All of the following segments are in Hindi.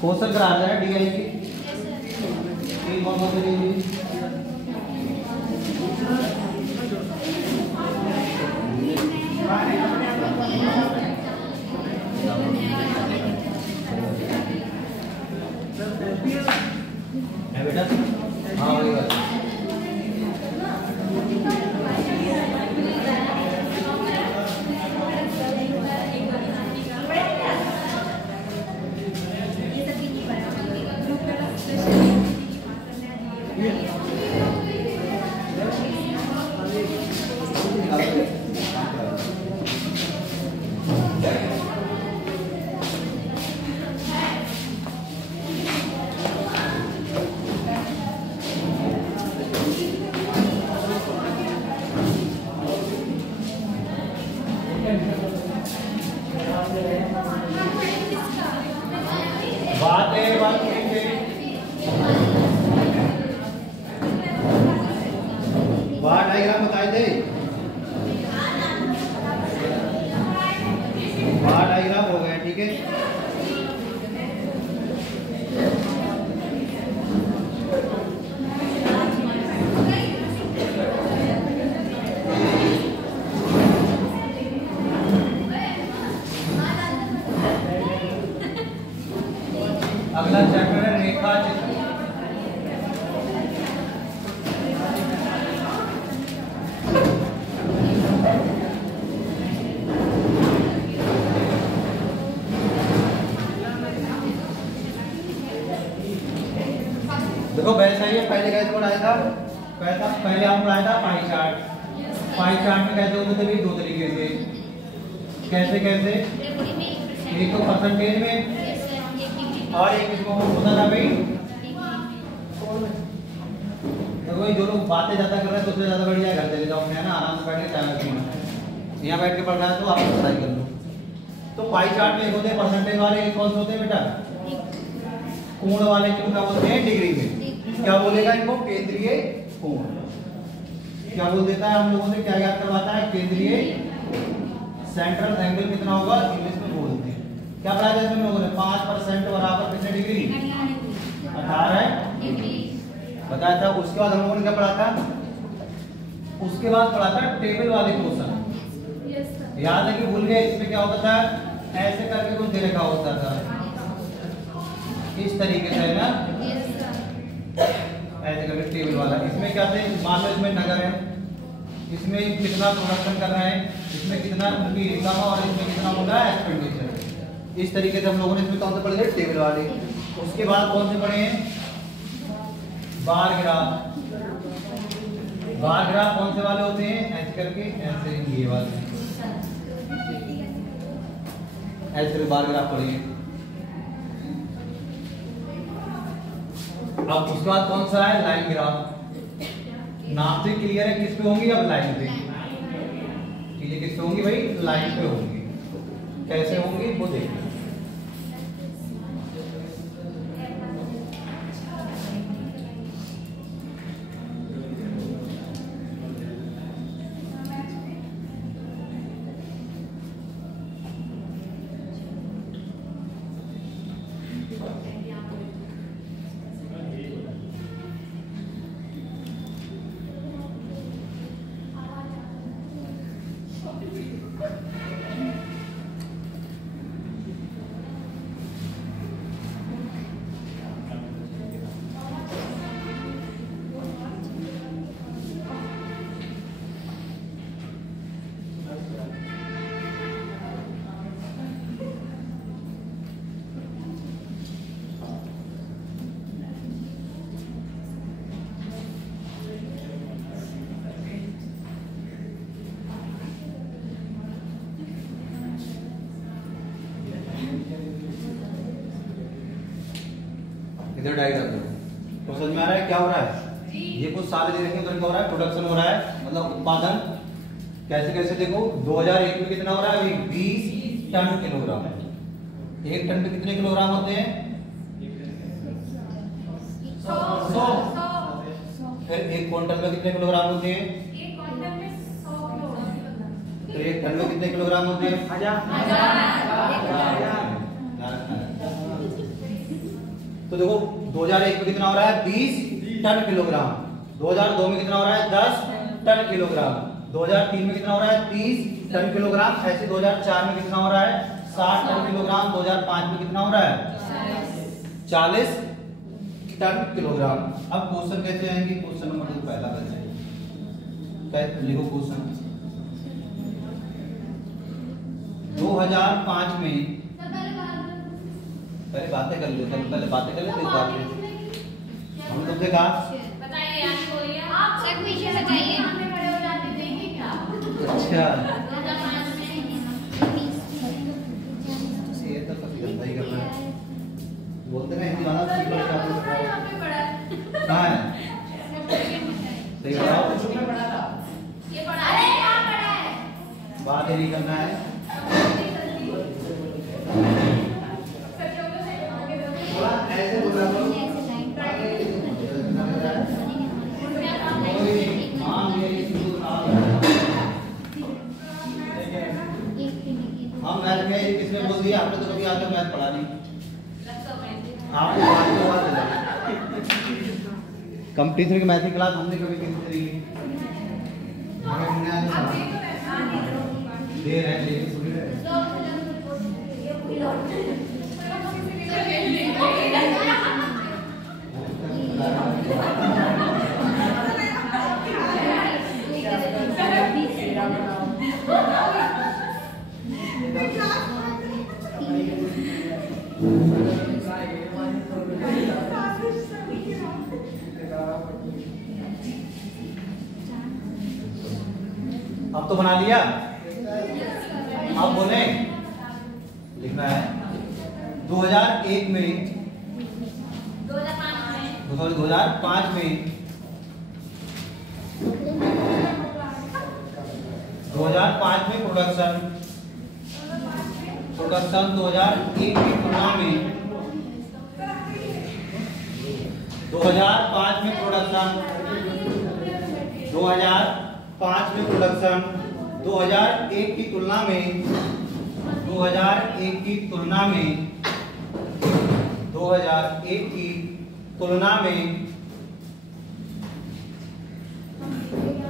क्वेश्चन करा रहा है डीआई की तीन कौन कौन से लीजिए है बेटा। हाँ वही बात डायग्राम बताए थे। डायग्राम हो गया ठीक है। अगला चैप्टर है रेखा चित्र। देखो वैसा ही है, पहले कैसे पढ़ाया था? पहले हम पढ़ाया था पाई चार्ट। पाई चार्ट में कैसे होते थे भी दो तरीके से। कैसे कैसे? एक तो परसेंटेज में और एक इसको होता था भाई। देखो ये जो लोग बातें ज्यादा कर रहे हैं तो उससे ज्यादा बढ़िया घर चले जाओ, है ना, आराम से बैठ के टाइम रखना। यहाँ बैठ के पढ़ रहा है तो आप पढ़ाई कर लो। तो पाई चार्ट में एक होते हैं परसेंटेज वाले, एक कौन से होते हैं बेटा? कोण वाले क्यों क्या बोलते हैं? डिग्री में क्या बोलेगा इनको? केंद्रीय कोण। क्या बोल देता है हम लोगों से? क्या याद करवाता है? केंद्रीय सेंट्रल एंगल कितना होगा इंग्लिश में बोलते हैं। क्या पढ़ा था इसमें लोगों ने? 5% बराबर कितने डिग्री? 18 डिग्री बताया था। उसके बाद हम लोगों ने क्या पढ़ा था? उसके बाद पढ़ा था टेबल वाले क्वेश्चन। याद है कि भूल गए? इसमें क्या होता था? ऐसे करके कुछ दे रखा होता था इस तरीके से, है ना, ऐसे करके टेबल वाला। इसमें क्या थे? मान लो इसमें नगर है, इसमें कितना प्रोडक्शन कर रहे हैं, इसमें कितना उनकी इनकम और इसमें कितना होगा एक्सपेंडिचर। इस तरीके से हम लोगों ने इसमें कौन से पढ़े थे? टेबल वाले। उसके बाद कौन से पढ़े हैं? Bar graph. बार ग्राफ कौन से वाले होते हैं? ऐसे करके, ऐसे ये वाले, ऐसे बार ग्राफ पढ़ेंगे। अब उसके बाद कौन सा है? Line graph. नाम से क्लियर है किस पे होंगी? अब लाइन पे। चीजें किस पे होंगी भाई? लाइन पे होंगी। कैसे होंगी वो देखना। इधर डायग्राम दो तो समझ में आ रहा है क्या हो रहा है? ये कुछ सारे दे रखे हैं, उधर क्या हो रहा है? प्रोडक्शन हो रहा है, मतलब उत्पादन। कैसे कैसे देखो, 2001 में कितना हो रहा है? 20 टन किलोग्राम। एक टन में कितने किलोग्राम होते हैं? 100। फिर एक क्विंटल में कितने किलोग्राम होते हैं? एक क्विंटल में 100 किलोग्राम। तो एक टन में कितने किलोग्राम होते हैं? 1000। तो देखो 2001 में कितना हो रहा है 20 टन किलोग्राम, 2002 में कितना हो रहा है 10 टन किलोग्राम, 2003 में कितना हो रहा है 30 टन किलोग्राम, ऐसे 2004 में कितना हो रहा है 60 टन किलोग्राम, 2005 में कितना हो रहा है 40 टन किलोग्राम। अब क्वेश्चन कैसे आएंगे, क्वेश्चन नंबर 2 पहला कैसे लिखो क्वेश्चन। 2005 में पहले बातें कर लेते हैं, पहले बातें कर लेते हैं। हम तुमसे कहा बताइए यार, बोलिए आप सब पीछे से जाइए, हम पे खड़े हो जाते देंगे क्या? अच्छा 2005 में ये तो पति गंदा ही कर रहा है, बोलते ना हिंदी वाला ठीक है क्या यहाँ पे पड़ा है। कहां है सही बताओ, ये पड़ा है। अरे यहाँ पड़ा है। बात ही नहीं करना है। थोड़ा ऐसे बोला करो। हम मैथ में किसने बोल दिया, आपने तो कभी आगे मैथ पढ़ा नहीं, आपको बात तो बात है। कंपटीशन की मैथ की क्लास हमने कभी किसी ली दे रहे लेकिन सुन रहे अब तो बना लिया, अब बोले लिखना है 2001 में 2005 में 2005 में प्रोडक्शन 2001 की तुलना में 2005 में प्रोडक्शन 2005 में प्रोडक्शन 2001 की तुलना में 2001 की तुलना में 2001 की तुलना में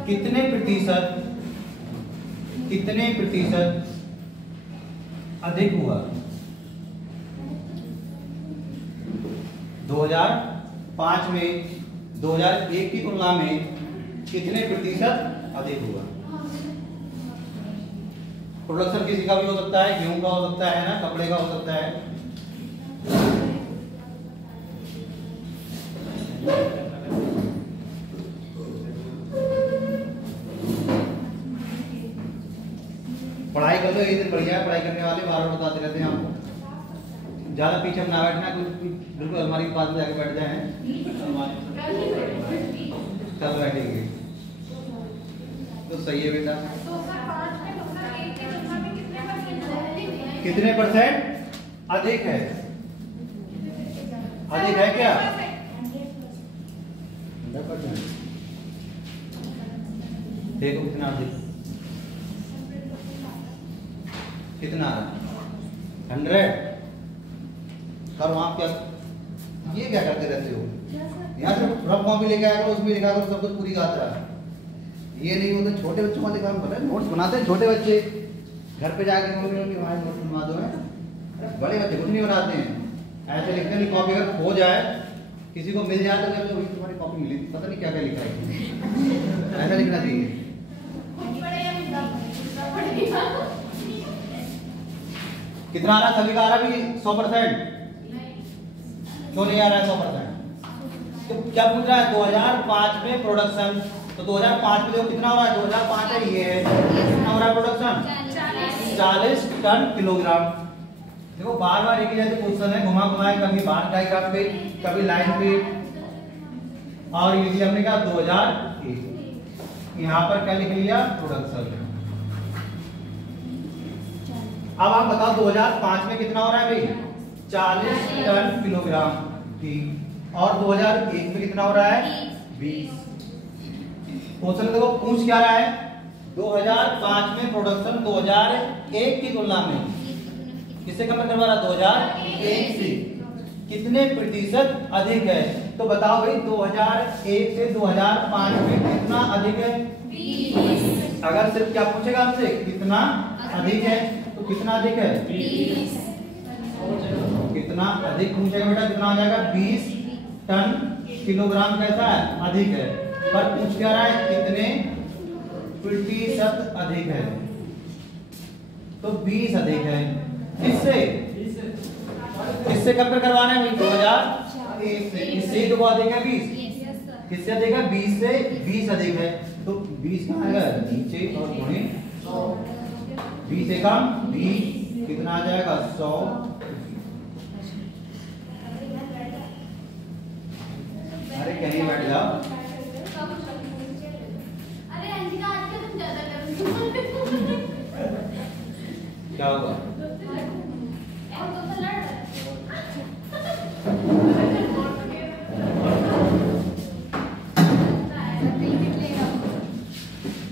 कितने प्रतिशत अधिक हुआ। 2005 में 2001 की तुलना में कितने प्रतिशत अधिक हुआ। प्रोडक्शन किसी का भी हो सकता है, गेहूं का हो सकता है ना, कपड़े का हो सकता है। पढ़ाई कर लो, एक दिन बढ़िया है, पढ़ाई करने वाले बार बार बताते रहते हैं आपको। ज्यादा पीछे ना बैठना, बिल्कुल अलमारी के पास में जाके बैठ जाए, कल बैठेंगे तो सही है बेटा। कितने परसेंट अधिक है, अधिक है क्या? देखो कितना अधिक, कितना 100। करो आप क्या, ये क्या करते रहते हो? यहाँ से रफ कॉपी लेके आया करो, उसमें लिखा करो सब कुछ पूरी गाथा। ये नहीं होता, छोटे बच्चों वाले काम कर रहे हैं, नोट्स बनाते हैं छोटे बच्चे, घर पे जाके मम्मी वहाँ नोट्स बनवा दो है। बड़े बच्चे कुछ नहीं बनाते हैं, ऐसे लिखते नहीं। कॉपी अगर खो जाए, किसी को मिल जाए तो कहते हैं तुम्हारी कॉपी मिली, पता नहीं क्या क्या लिखा है। ऐसा लिखना चाहिए। कितना आ रहा सभी का? आ रहा भी 100%? क्यों नहीं आ रहा है 100%? तो क्या पूछ रहा है? 2005 में प्रोडक्शन, तो 2005 में देखो कितना हो रहा है, 2005 है ये है, कितना हो रहा है प्रोडक्शन 40 टन किलोग्राम। देखो बार बार एक ही जैसे क्वेश्चन है, घुमा घुमाए, कभी बार डायग्राम पे, कभी लाइन पे, और ये हमने कहा 2001, यहाँ पर क्या लिख लिया प्रोडक्शन। अब आप बताओ 2005 में कितना हो रहा है भाई? 40 टन किलोग्राम, ठीक। और 2001 में कितना हो रहा है? 20। क्वेश्चन देखो पूछ क्या रहा है, 2005 में प्रोडक्शन 2001 की तुलना में किससे कंपेयर करवा रहा है? 2001 से। कितने प्रतिशत अधिक है? तो बताओ भाई 2001 से 2005 में कितना अधिक है? 20। अगर सिर्फ क्या पूछेगा हमसे कितना अधिक है तो कितना अधिक है? 20। कितना अधिक पूछेगा बेटा, कितना आ जाएगा? 20 टन किलोग्राम कैसा है? अधिक है। पर पूछ क्या रहा है कितने प्रतिशत अधिक है? तो 20 अधिक है। किससे कंपेयर करवाना है भाई? 2001 से। इससे तो अधिक है 20। किससे अधिक है? 20 से 20 अधिक है। तो 20 कहाँ आएगा? नीचे और गुणे 20 से कम 20 कितना आ जाएगा? 100। अरे कहीं बैठ जाओ। अरे अंशिका आज के तुम ज्यादा कर क्या होगा?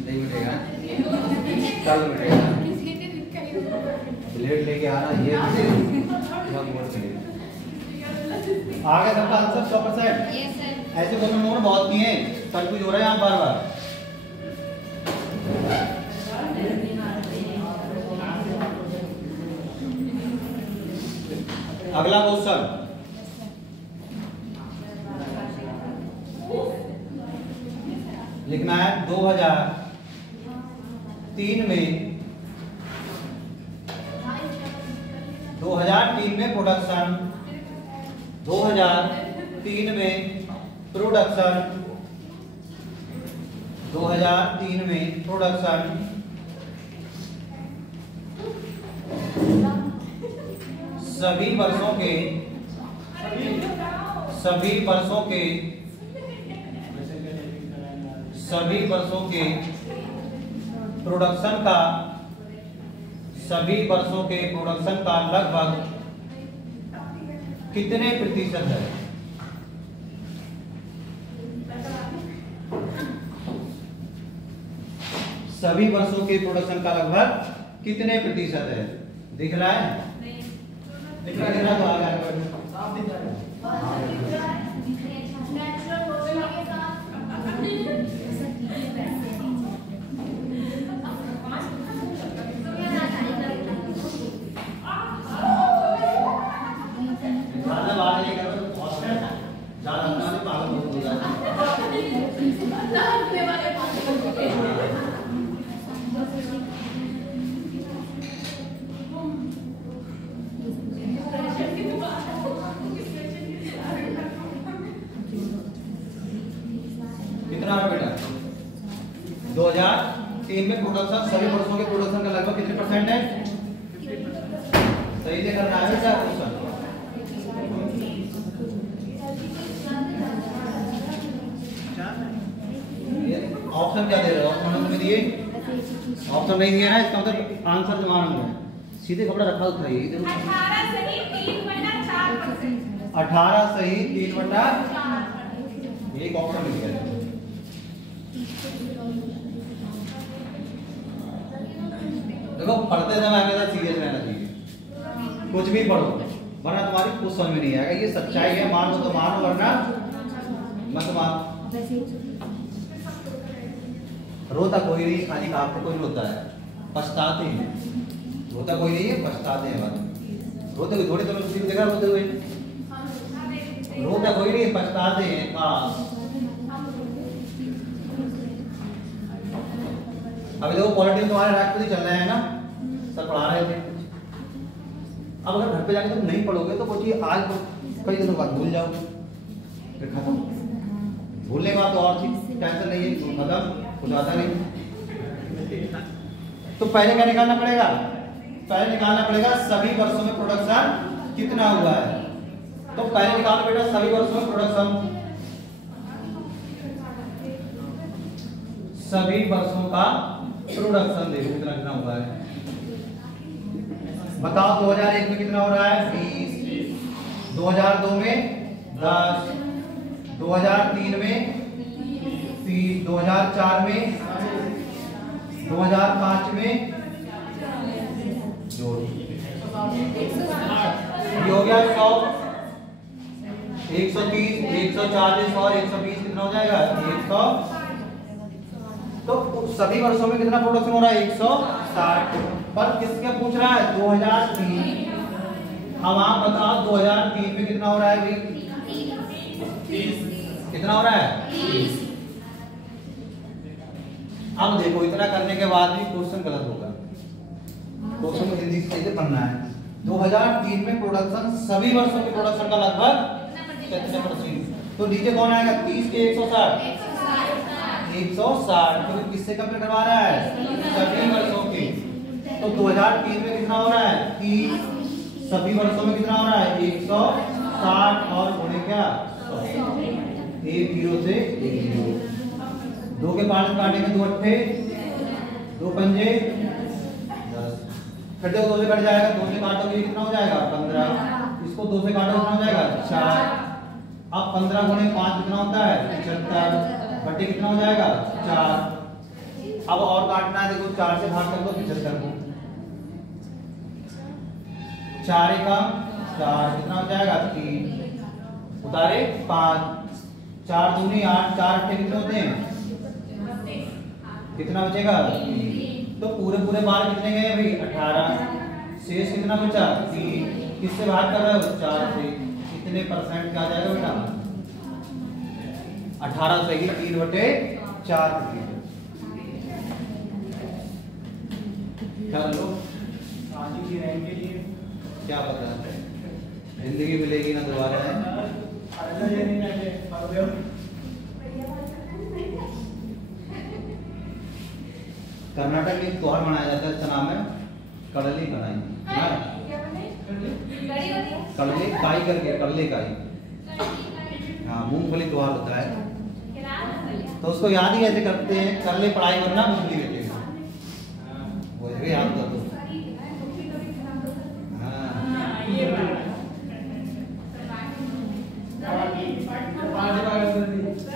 नहीं मिलेगा, कल मिलेगा। ब्लेड लेके आना, ये आ गया सबका आंसर 100%। ऐसे क्वेश्चन नोट बहुत किए, कंफ्यूज हो रहा है यहाँ बार बार। अगला क्वेश्चन लिखना है 2003 में प्रोडक्शन 2003 में प्रोडक्शन सभी वर्षों के प्रोडक्शन का लगभग कितने प्रतिशत है? सभी वर्षों के प्रोडक्शन का लगभग कितने प्रतिशत है? दिख रहा है? दिख रहा तो आ गया। कितना बेटा? 2003 में प्रोडक्शन सभी वर्षों के प्रोडक्शन का लगभग कितने परसेंट है? सही से करना है क्या क्वेश्चन? ऑप्शन क्या दे रहे हो? ऑप्शन में दिए, ऑप्शन नहीं दिया ना, इसका मतलब आंसर जो मालूम है। सीधे कपड़ा रखा उठाइए। 18 सही 3/4%। 18 सही 3/4 एक ऑप्शन मिल गया। देखो पढ़ते समय हमेशा सीरियस रहना चाहिए, कुछ भी पढ़ो वरना तुम्हारी कुछ समझ में नहीं आएगा। ये सच्चाई है, मानो तो मानो वरना मत मानो। रोता कोई नहीं, खाली कांपते कोई रोता है, पछताते हैं। रोता कोई नहीं है, पछताते हैं। बात रोते हुए थोड़ी तुमने किसी को देखा रोते हुए? रोता कोई नहीं, पछताते हैं। अभी देखो पॉलिटिक्स तुम्हारे रैक पे चल रहे हैं ना, सर पढ़ा रहे थे। अब अगर घर पे जाके तुम नहीं पढ़ोगे तो वो चीज आज कई दिनों बाद भूल जाओ, फिर खत्म। भूलने का तो और चीज टेंशन नहीं है, खत्म कुछ आता नहीं। तो पहले क्या निकालना पड़ेगा? पहले निकालना पड़ेगा सभी वर्षों में प्रोडक्शन कितना हुआ है। तो पहले निकालो बेटा सभी वर्षों में प्रोडक्शन, सभी वर्षों का प्रोडक्शन देखो कितना कितना हुआ है। बताओ 2001 में कितना हो रहा है? 20, 2002 में 10, 2003 में 30, 2004 में 2005 में जो ये हो गया 100, 130, 140 और 120 कितना हो जाएगा 100। तो सभी वर्षों में कितना प्रोडक्शन हो रहा है 160। पर किसके पूछ रहा है 2003। अब आप बताओ 2003 में कितना हो रहा है भाई 30। कितना हो रहा है 30। अब देखो इतना करने के बाद भी क्वेश्चन गलत होगा। क्वेश्चन को हिंदी से पढ़ना है। 2003 में प्रोडक्शन सभी वर्षों के प्रोडक्शन का लगभग कितने परसेंट। तो नीचे कौन आएगा 30 के 160 160। तो किससे कंपेयर करवा रहा है सभी वर्षों के। तो 2003 में कितना हो रहा है 30। सभी वर्षों में कितना हो रहा है 160 और गुणे क्या 1 0 से 1 0। 2 के 5 काटेंगे 2 अट्ठे 2 पंजे 10। फिर देखो 2 से कट जाएगा 2 से काटोगे कितना हो जाएगा 15। इसको 2 से काटो कितना हो जाएगा 4। अब 15 गुणे 5 कितना होता है 75 बटे कितना हो जाएगा 4। अब और काटना है देखो 4 से भाग कर दो 75 को 4 एकम 4 कितना हो जाएगा 3 उतारे 5 4 दूनी 8 4 अट्ठे कितने होते हैं कितना बचेगा 3। तो पूरे पूरे बार कितने गए भाई 18। शेष कितना बचा 3। किससे भाग कर रहे हो 4 से। कितने परसेंट क्या आ जाएगा बेटा 18 से 3/4। कर लो आगे की रैंक के लिए क्या पता जिंदगी मिलेगी ना दोबारा है। कर्नाटक में त्योहार मनाया जाता है इसका नाम है कड़ली बनाई कड़ले काई करके कड़ले काई। हाँ मूंगफली त्योहार होता है तो उसको याद ही ऐसे करते हैं कड़ले पढ़ाई करना मूंगफली बेटे वो याद कर दो।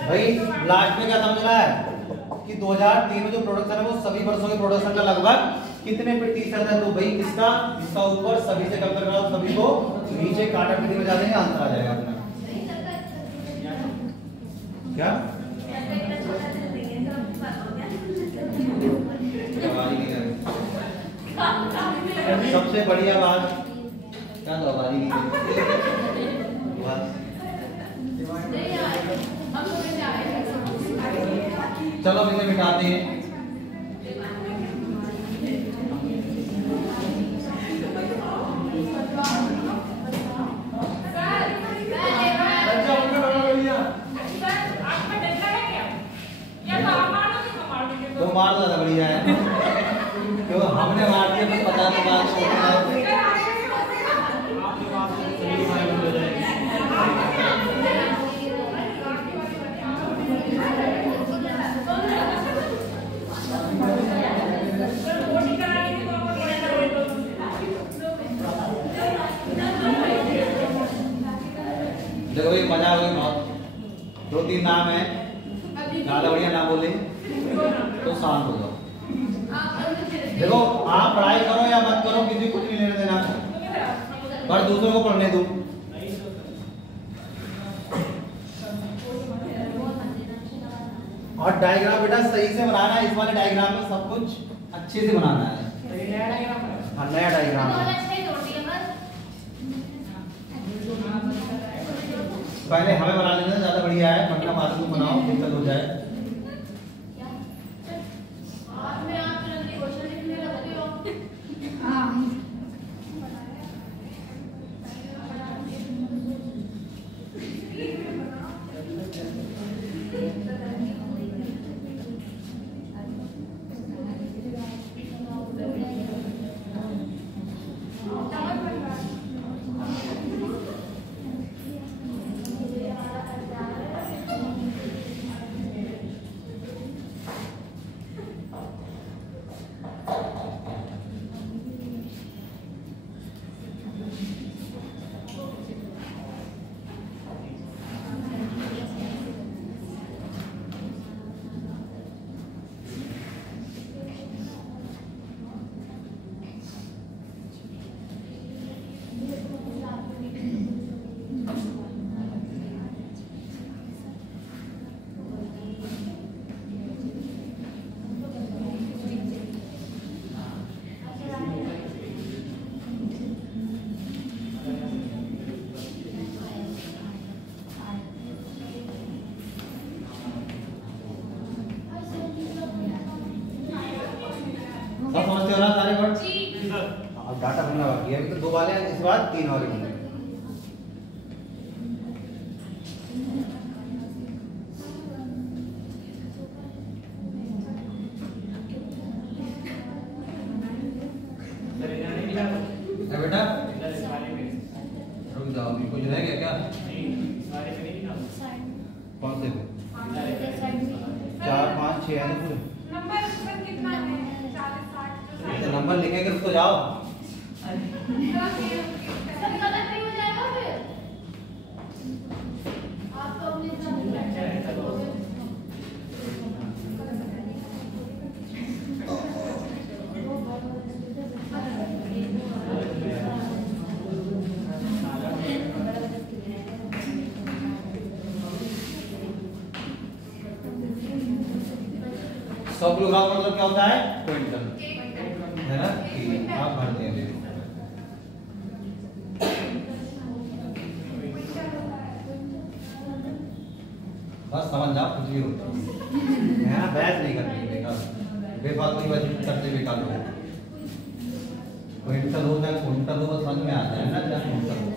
भाई लास्ट में क्या समझना है कि 2003 में जो प्रोडक्शन है वो सभी वर्षों के प्रोडक्शन का लगभग कितने प्रतिशत है। तो भाई इसका ऊपर सभी से कंपेयर करो सभी को नीचे काटा पीटी बजा देंगे आंसर आ जाएगा अपना। क्या सबसे बढ़िया बात क्या तो आवाज नहीं चलो अब इसे मिटाते हैं। तो मार ज्यादा बढ़िया है क्यों हमने मार दिया तो पता नहीं बात देखो भाई मजा आ गई बहुत। 2-3 नाम है ज्यादा बढ़िया ना बोले तो शांत हो जाओ। देखो आप पढ़ाई करो या मत करो किसी कुछ नहीं लेने देना पर दूसरों को पढ़ने दो। और डायग्राम बेटा सही से बनाना है। इस वाले डायग्राम में सब कुछ अच्छे से बनाना है। नया डायग्राम पहले हमें बना लेना ज्यादा बढ़िया है वरना बाद में बनाओ दिक्कत हो जाए। आटा बनना बाकी है, अभी तो 2 वाले हैं, इसके बाद 3 और होंगे। बेटा रुक जाओ, कुछ रह गया क्या? कौन से 4 5 6 है ना पूरे नंबर लिखेंगे उसको जाओ। सौ किलोग्राम मतलब क्या होता है? क्विंटल, है ना? ठीक है, आप भरते हैं। बस समझ जाओ, कुछ भी होता है ना, बहस नहीं करनी बेकार, बेफालतू की बात करते बेकार लोग। क्विंटल होता है, क्विंटल हो, समझ में आता है ना क्या क्विंटल हो।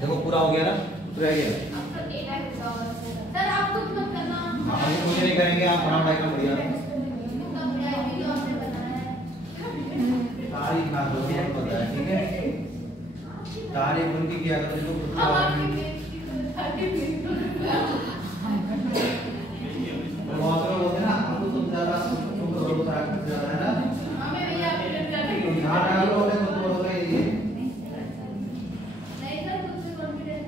देखो पूरा हो गया ना, रह गया। सर आप कुछ मत करना, हम कुछ नहीं करेंगे, आप बनाओ डायग्राम बढ़िया। तारीख ना दो, पता है, ठीक है? तारीख उनकी किया करते जो खुद बहुत लोग होते हैं ना, हमको तुम ज्यादा तुमको लोग ज्यादा है ना, हमें भैया हाँ ना लोग होते तो बोल रहे ये नहीं सर, खुद से कॉन्फिडेंस,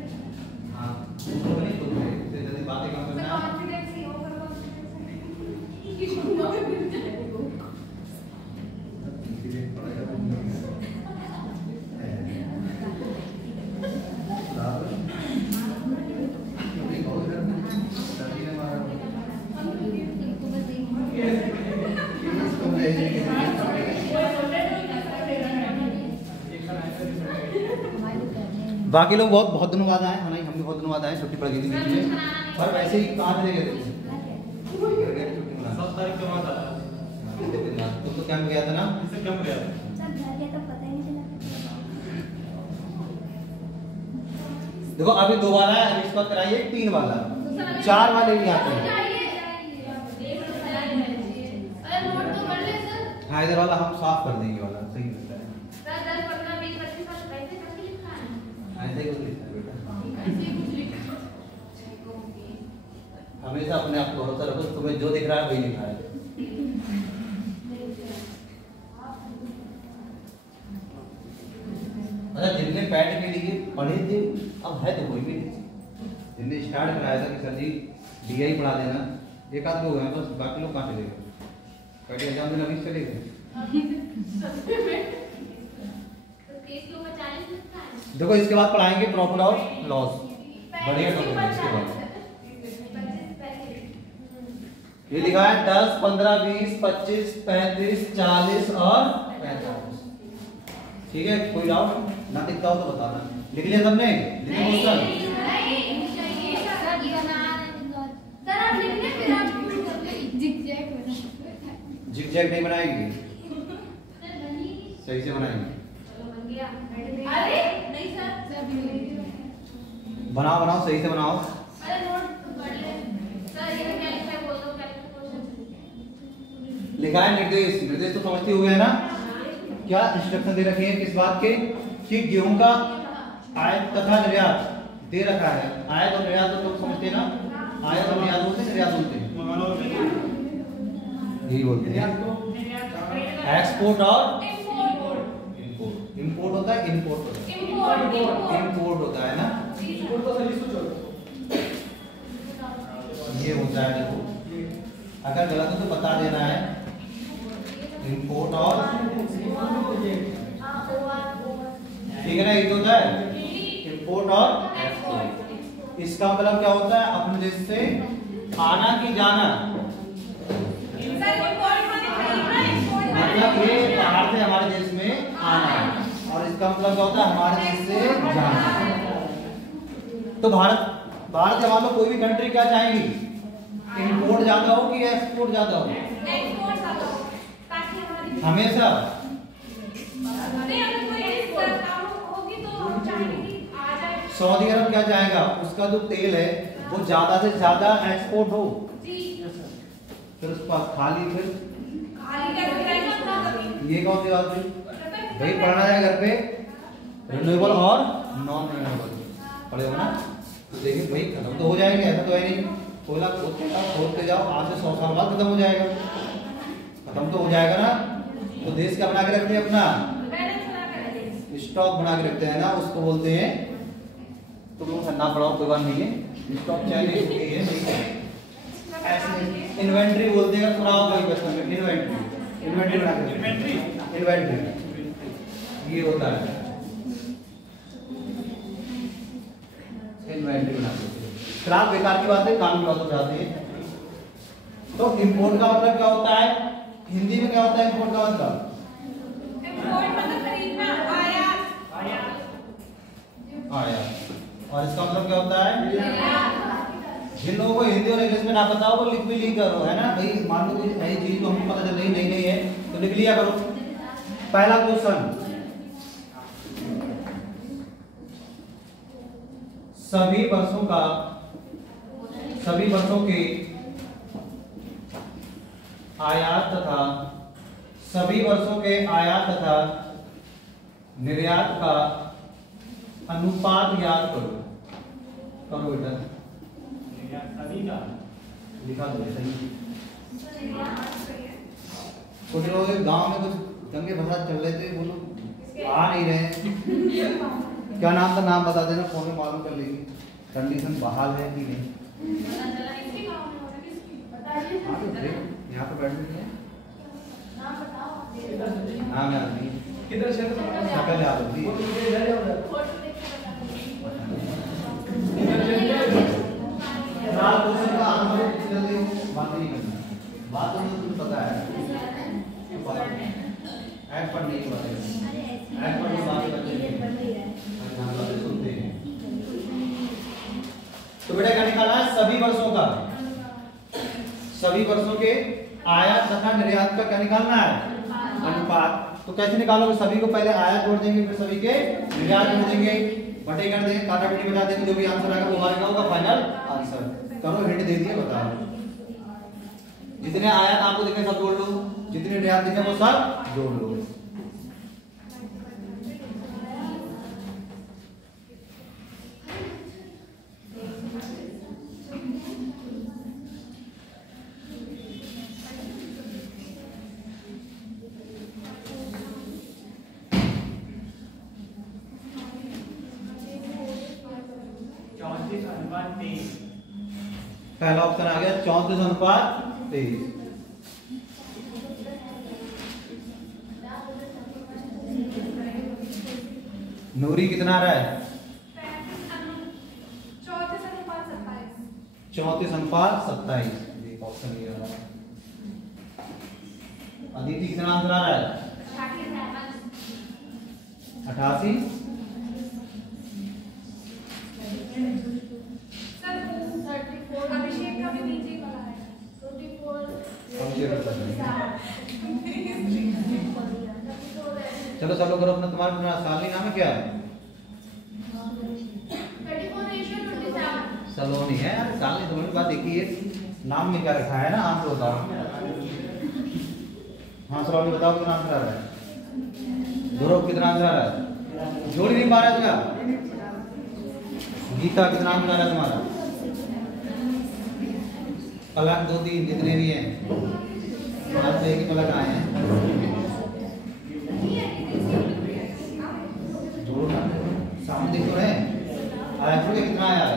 हाँ तुम नहीं तुम से जल्दी बातें कम मैं करना। कॉन्फिडेंस ही ओवर कॉन्फिडेंस कि तुम लोग मिल जाएंगे। बाकी लोग बहुत बहुत दिनों बाद आए, हाँ नहीं हम भी बहुत दिनों बाद आए, छुट्टी पड़ गई थी बीच में, पर वैसे ही कहाँ चले गए थे? छुट्टी मना 7 तारीख के बाद आया। तुम तो कैंप गया था ना? इससे कम गया। देखो अभी 2 वाला है, अभी इस वक्त कराइए 3 वाला, 4 वाले भी आते हैं। अरे नोट तो कर ले सर। हाँ इधर वाला हम साफ कर देंगे, वाला सही लगता है। सर 10 15 20 25 साल पैसे कैसे लिखा है? ऐसे ही कुछ लिखता है बेटा, ऐसे ही कुछ लिखा हमेशा अपने आप को भरोसा रखो, तुम्हें जो दिख रहा है वही लिखा है। अच्छा जिनने पैड के लिए पढ़े थे अब है तो कोई भी नहीं, जिनने स्टार्ट कराया था कि सर जी डीआई पढ़ा देना, एक आध लोग हैं बस, बाकी लोग कहाँ चले गए? पैड एग्जाम में अभी चले गए। तो 30 लोग का 40 लिखा है। देखो इसके बाद पढ़ाएंगे प्रॉफिट और लॉस, बढ़िया टॉपिक है इसके बाद। ये लिखा है 10 15 20 25 35 40 और 45, ठीक है? कोई डाउट ना दिखता हो तो बताना। लिख लिया सबने? लिखो क्वेश्चन। जिगजैग नहीं बनाएंगे, सही से बनाएंगे। अरे नहीं सर, बनाओ बनाओ सही से बनाओ। अरे नोट कर ले सर, ये क्या लिखा है बोल दो, क्वेश्चन लिखा है निर्देश, निर्देश तो समझते हुए है ना? क्या इंस्ट्रक्शन दे रखे हैं किस बात के? कि गेहूं का आयात तथा निर्यात दे रखा है। आयात और निर्यात तो लोग समझते हैं ना, आयात और निर्यात होते हैं, निर्यात होते हैं। यही बोलते हैं एक्सपोर्ट और इंपोर्ट होता है, इंपोर्ट होता है, इंपोर्ट होता है ना, ये होता है। देखो अगर गलत है तो बता देना है। इंपोर्ट और ठीक है ना, ये होता है इंपोर्ट और एक्सपोर्ट। इसका मतलब क्या होता है, अपने देश से आना कि जाना, मतलब ये बाहर से हमारे देश में आना, और इसका मतलब क्या होता है हमारे देश से जाना। तो भारत से मान लो कोई भी कंट्री क्या चाहेगी, इंपोर्ट ज्यादा हो कि एक्सपोर्ट ज्यादा हो? हमेशा सऊदी अरब क्या चाहेगा, उसका जो तेल है वो ज्यादा से ज्यादा एक्सपोर्ट हो, फिर उसके पास खाली, फिर ये कौन सी बात हुई भाई? पढ़ना है घर पे रिन्यूएबल और नॉन रिन्यूएबल पढ़े हो ना, तो देखिए भाई खत्म तो हो जाएगा, ऐसा तो है नहीं कोयला खोदते जाओ, आज से 100 साल बाद खत्म हो जाएगा, खत्म तो हो जाएगा ना। तो देश क्या बना के रखते हैं, अपना स्टॉक बना के रखते हैं ना, उसको बोलते हैं, तो ना पढ़ाओ कोई बात नहीं है, स्टॉक चाहिए ऐसे इन्वेंट्री बोलते हैं, थोड़ा कोई क्वेश्चन में इन्वेंट्री बना के, इन्वेंट्री ये होता है, इन्वेंट्री बना के। खराब बेकार की बात है, काम की बात हो जाती है। तो इंपोर्ट का मतलब क्या होता है, हिंदी में क्या होता है इंपोर्ट का मतलब? आयात। और इसका मतलब क्या होता है? जिन लोगों को हिंदी और इंग्लिश में ना पता हो वो लिख भी ली करो, है ना भाई। मान लो कोई नई चीज तो हमको पता चल रही नहीं है तो लिख लिया करो। पहला क्वेश्चन, सभी वर्षों के आयात तथा निर्यात का अनुपात याद करो बेटा। लिखा दो सही। कुछ लोग गांव में कुछ दंगे फसाद चल रहे थे, वो लोग आ नहीं रहे, क्या नाम था, नाम बता देना, फोन में मालूम कर लेंगे कंडीशन बहाल है कि नहीं। यहाँ पे बैठ है नाम याद नहीं, किधर से पहले आ जाती बात नहीं करना, बात तो तुम्हें पता है, ऐड पर नहीं बात सुनते हैं। तो बेटा क्या निकाला है, सभी वर्षों के आयात तथा निर्यात का क्या निकालना है, अनुपात। तो कैसे निकालोगे, सभी को पहले आयात जोड़ देंगे, फिर सभी के निर्यात जोड़ देंगे, बटे कर देंगे, काटा पीटी बता देंगे, जो भी आंसर आएगा वो हमारा होगा फाइनल आंसर। करो, हिंट दे दिए, बताओ। जितने आयात आपको दिखे सब जोड़ लो, जितने निर्यात दिखे वो सब जोड़ लो। पहला ऑप्शन आ गया 34:23। नूरी कितना आ रहा है, 34:27। एक ऑप्शन ये रहा। अदिति कितना आंसर आ रहा है, 88। चलो सब लोग करो अपना, तुम्हारा साली नाम है क्या है? सलोनी है यार, साली तुम्हारी बात देखिए, नाम में क्या रखा है ना, आप बताओ। हाँ सलोनी बताओ कितना आंसर आ रहा है, ध्रुव कितना आंसर आ रहा है, जोड़ नहीं पा रहा है इसका। गीता कितना आंसर आ रहा है तुम्हारा, कलम 2 3 जितने भी हैं बात तो एक ही तो लगाए हैं। जोड़ो ना, सामने देख तो रहे हैं। आया जोड़ के कितना आया है?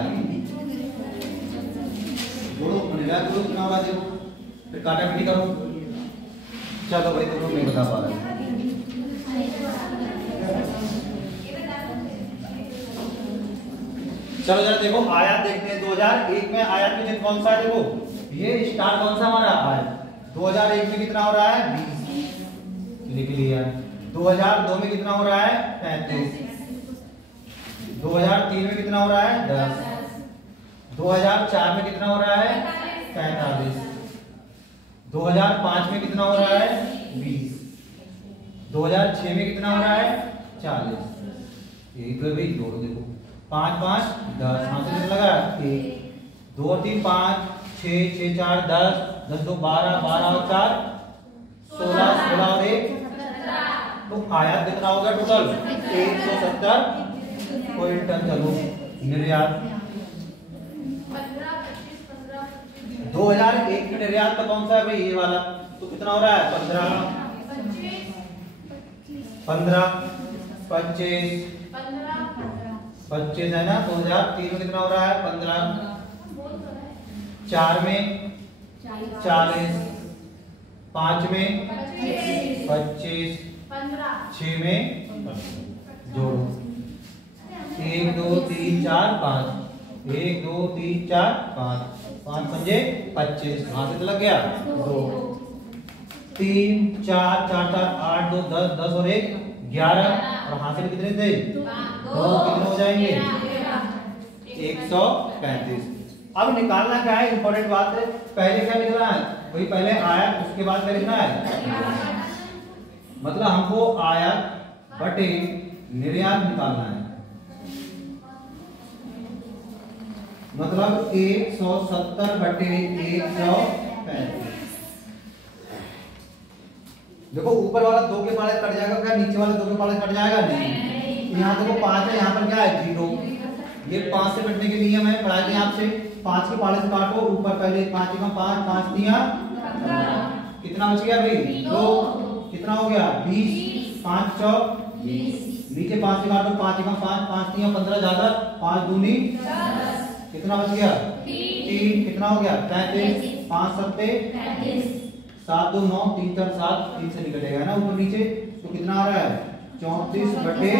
जोड़ो, निर्यात जोड़ो कितना होगा देखो, फिर काटा पीटी करो। चलो भाई तुम लोग नहीं बता पा रहे। चलो जरा देखो आयात देखते हैं। 2001 में आयात में चिन्ह कौन सा है? देखो ये स्टार कौन सा हमारा आयात। 2001 में कितना हो रहा है? 20 लिख लिया। 2002 में कितना हो रहा है? 35। 2003 में कितना हो रहा है? 10। 2004 में कितना हो रहा है? 45। 2005 में कितना हो रहा है? 20। 2006 में कितना हो रहा है? 40। यही तो भाई जोड़ो देखो, 5 5 10 हाथ से लगा 1 2 3 5 6 6 4 10 10 2 12 12 और 4 16 16 और 1 तो आयात कितना होगा टोटल? 170 क्विंटल। चलो निर्यात 2001 में निर्यात का कौन सा है भाई? ये वाला। तो कितना हो रहा है? 15 15 25 25 है ना। 2003 में कितना हो रहा है? 15। 4 में 40, 5 में 25, 6 में जोड़ो 1 2 3 4 5 1 2 3 4 5 5 पंजे 25 वहां से तो लग गया 2 3 4 4 4 8 2 10 10 और 1 11 और हासिल कितने थे? 2 कितने हो जाएंगे? 135। अब निकालना क्या है? इंपॉर्टेंट बात है। पहले क्या लिखना है वही, पहले आयात उसके बाद क्या लिखना है? मतलब हमको आयात बटे निर्यात निकालना है। मतलब 170 बटे 135। देखो ऊपर वाला 2 के पाले कट जाएगा क्या? नीचे वाला 2 के पाले कट जाएगा? नहीं। यहाँ देखो 5 है, यहाँ पर क्या है? 0। ये 5 से कटने के नियम है, पढ़ाई थी आपसे। 5 के पाले से काटो, ऊपर पहले 5 का 5 5 दिया, कितना बच गया भाई? 2। कितना हो गया? 20 5 चौक 20। नीचे 5 से काटो, 5 का 5 5 दिया 15 ज्यादा 5 दूनी 10। कितना बच गया? 3। कितना हो गया? 35 5 7 7 2 9 3 4 7 3 से निकलेगा ना ऊपर नीचे। तो कितना आ रहा है? 34 बटे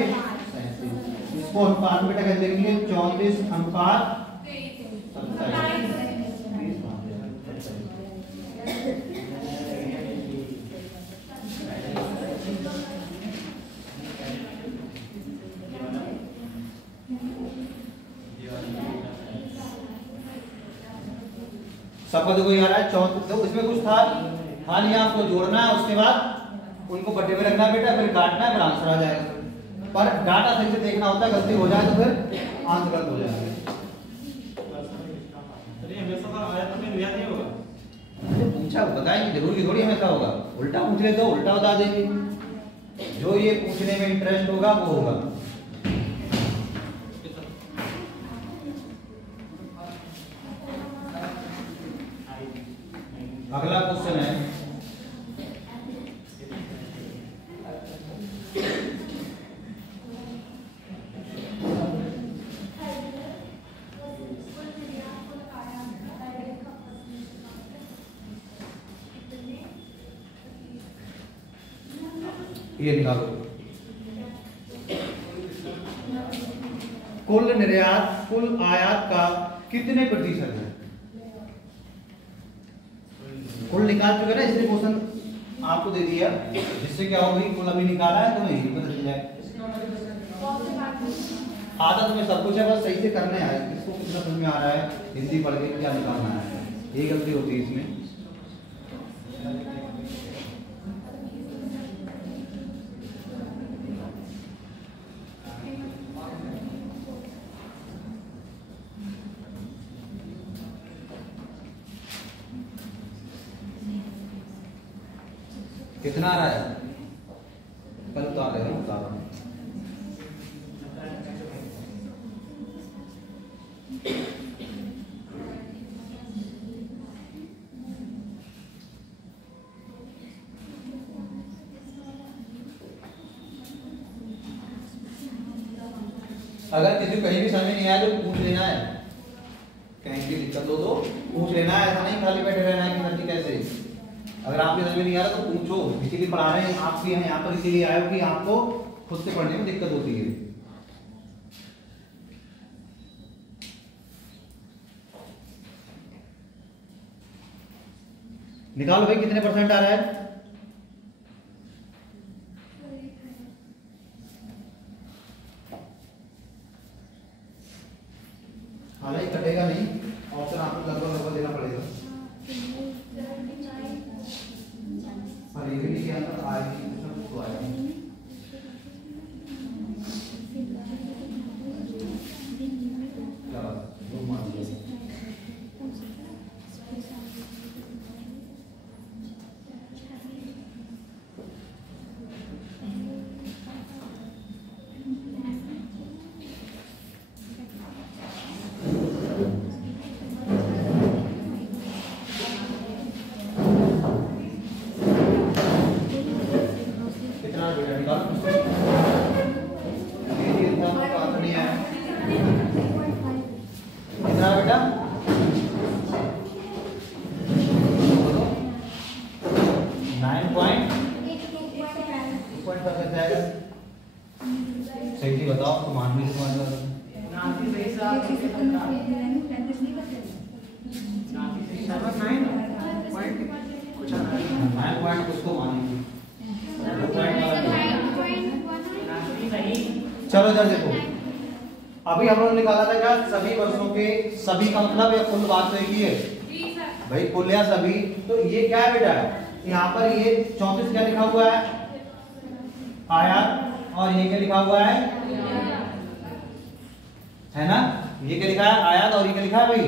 37। इसको अनुपात में बेटा कैसे लिखेंगे? 34 अनुपात 27। सबका देखो ये आ रहा है 34। तो इसमें कुछ था नहीं, आपको जोड़ना है, उसके बाद उनको बटे में रखना है बेटा, फिर काटना है, फिर आंसर आ जाएगा। पर डाटा सही से देखना होता है, गलती हो जाए तो फिर आंसर गलत हो जाएगा। पूछा बताएंगे जरूर की थोड़ी हमेशा होगा, उल्टा पूछ ले तो उल्टा बता देंगे। जो ये पूछने में इंटरेस्ट होगा वो होगा। अगला क्वेश्चन है ये निकालो। कुल निर्यात कुल आयात का कितने प्रतिशत है? कुल निकाल चुके ना, इसलिए क्वेश्चन आपको दे दिया, जिससे क्या होगी कुल अभी निकाला है तो यही पता चल जाए। आदत में सब कुछ है, बस सही से करने आए इसको कितना समझ में आ रहा है, हिंदी पढ़ के क्या निकालना है, यही गलती होती है इसमें। कितना आ रहा है? कल उतार रहे हैं, उतार रहा हूं। अगर किसी को कहीं भी समझ नहीं आया तो पूछ लेना है, कहीं भी दिक्कत हो तो पूछ लेना है, ऐसा नहीं खाली बैठे रहना है कि सर कैसे। अगर आपके समझ में नहीं आ रहा तो पूछो, इसीलिए पढ़ा रहे हैं, आप भी हैं यहाँ पर इसीलिए आए हो कि आपको खुद से पढ़ने में दिक्कत होती है। निकालो भाई कितने परसेंट आ रहा है। हालांकि कटेगा नहीं, ऑप्शन आपको लगभग लगभग देना पड़ेगा। और ये भी के अंदर आएगी तो आएगी। क्या बात है, दो मान लीजिए। सही बताओ तो मान भी समझ लो। 9 पॉइंट उसको मानेंगे। चलो इधर देखो, अभी हम लोगों ने निकाला था क्या, सभी वर्षों के, सभी का मतलब या कुल बात तो एक ही है भाई, कुल या सभी। तो ये क्या है बेटा, यहाँ पर ये 34 क्या लिखा हुआ है, आयात, और ये क्या लिखा हुआ है ना, ये क्या लिखा है आयात, और ये क्या लिखा है भाई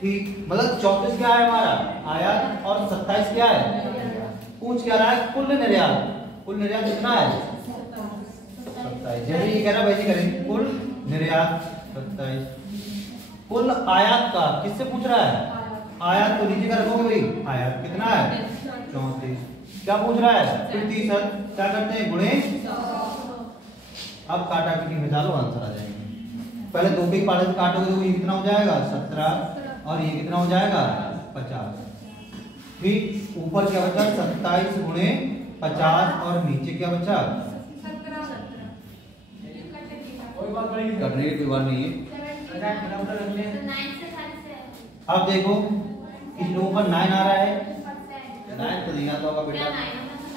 ठीक। मतलब 34 क्या है हमारा आयात, और 27 क्या है, पूछ क्या रहा है कुल निर्यात। कुल निर्यात कितना है 27। जैसे ये कह रहा है वैसे करेंगे, कुल निर्यात 27। कुल आयात का किससे पूछ रहा है, आयात तो नीचे का रखोगे भाई, आयात कितना है 34। क्या पूछ रहा है प्रतिशत, क्या करते हैं गुणे। अब काटा पीटी में डालो आंसर आ जाएगा। पहले दो के पाले से काटोगे तो ये कितना हो जाएगा 17, और ये कितना हो जाएगा 50। ठीक, ऊपर क्या बचा 27 गुणे 50, और नीचे क्या बचा, कटने की कोई बात नहीं है। अब देखो इस लोगों पर 9 आ रहा है, 9 तो नहीं आता होगा बेटा।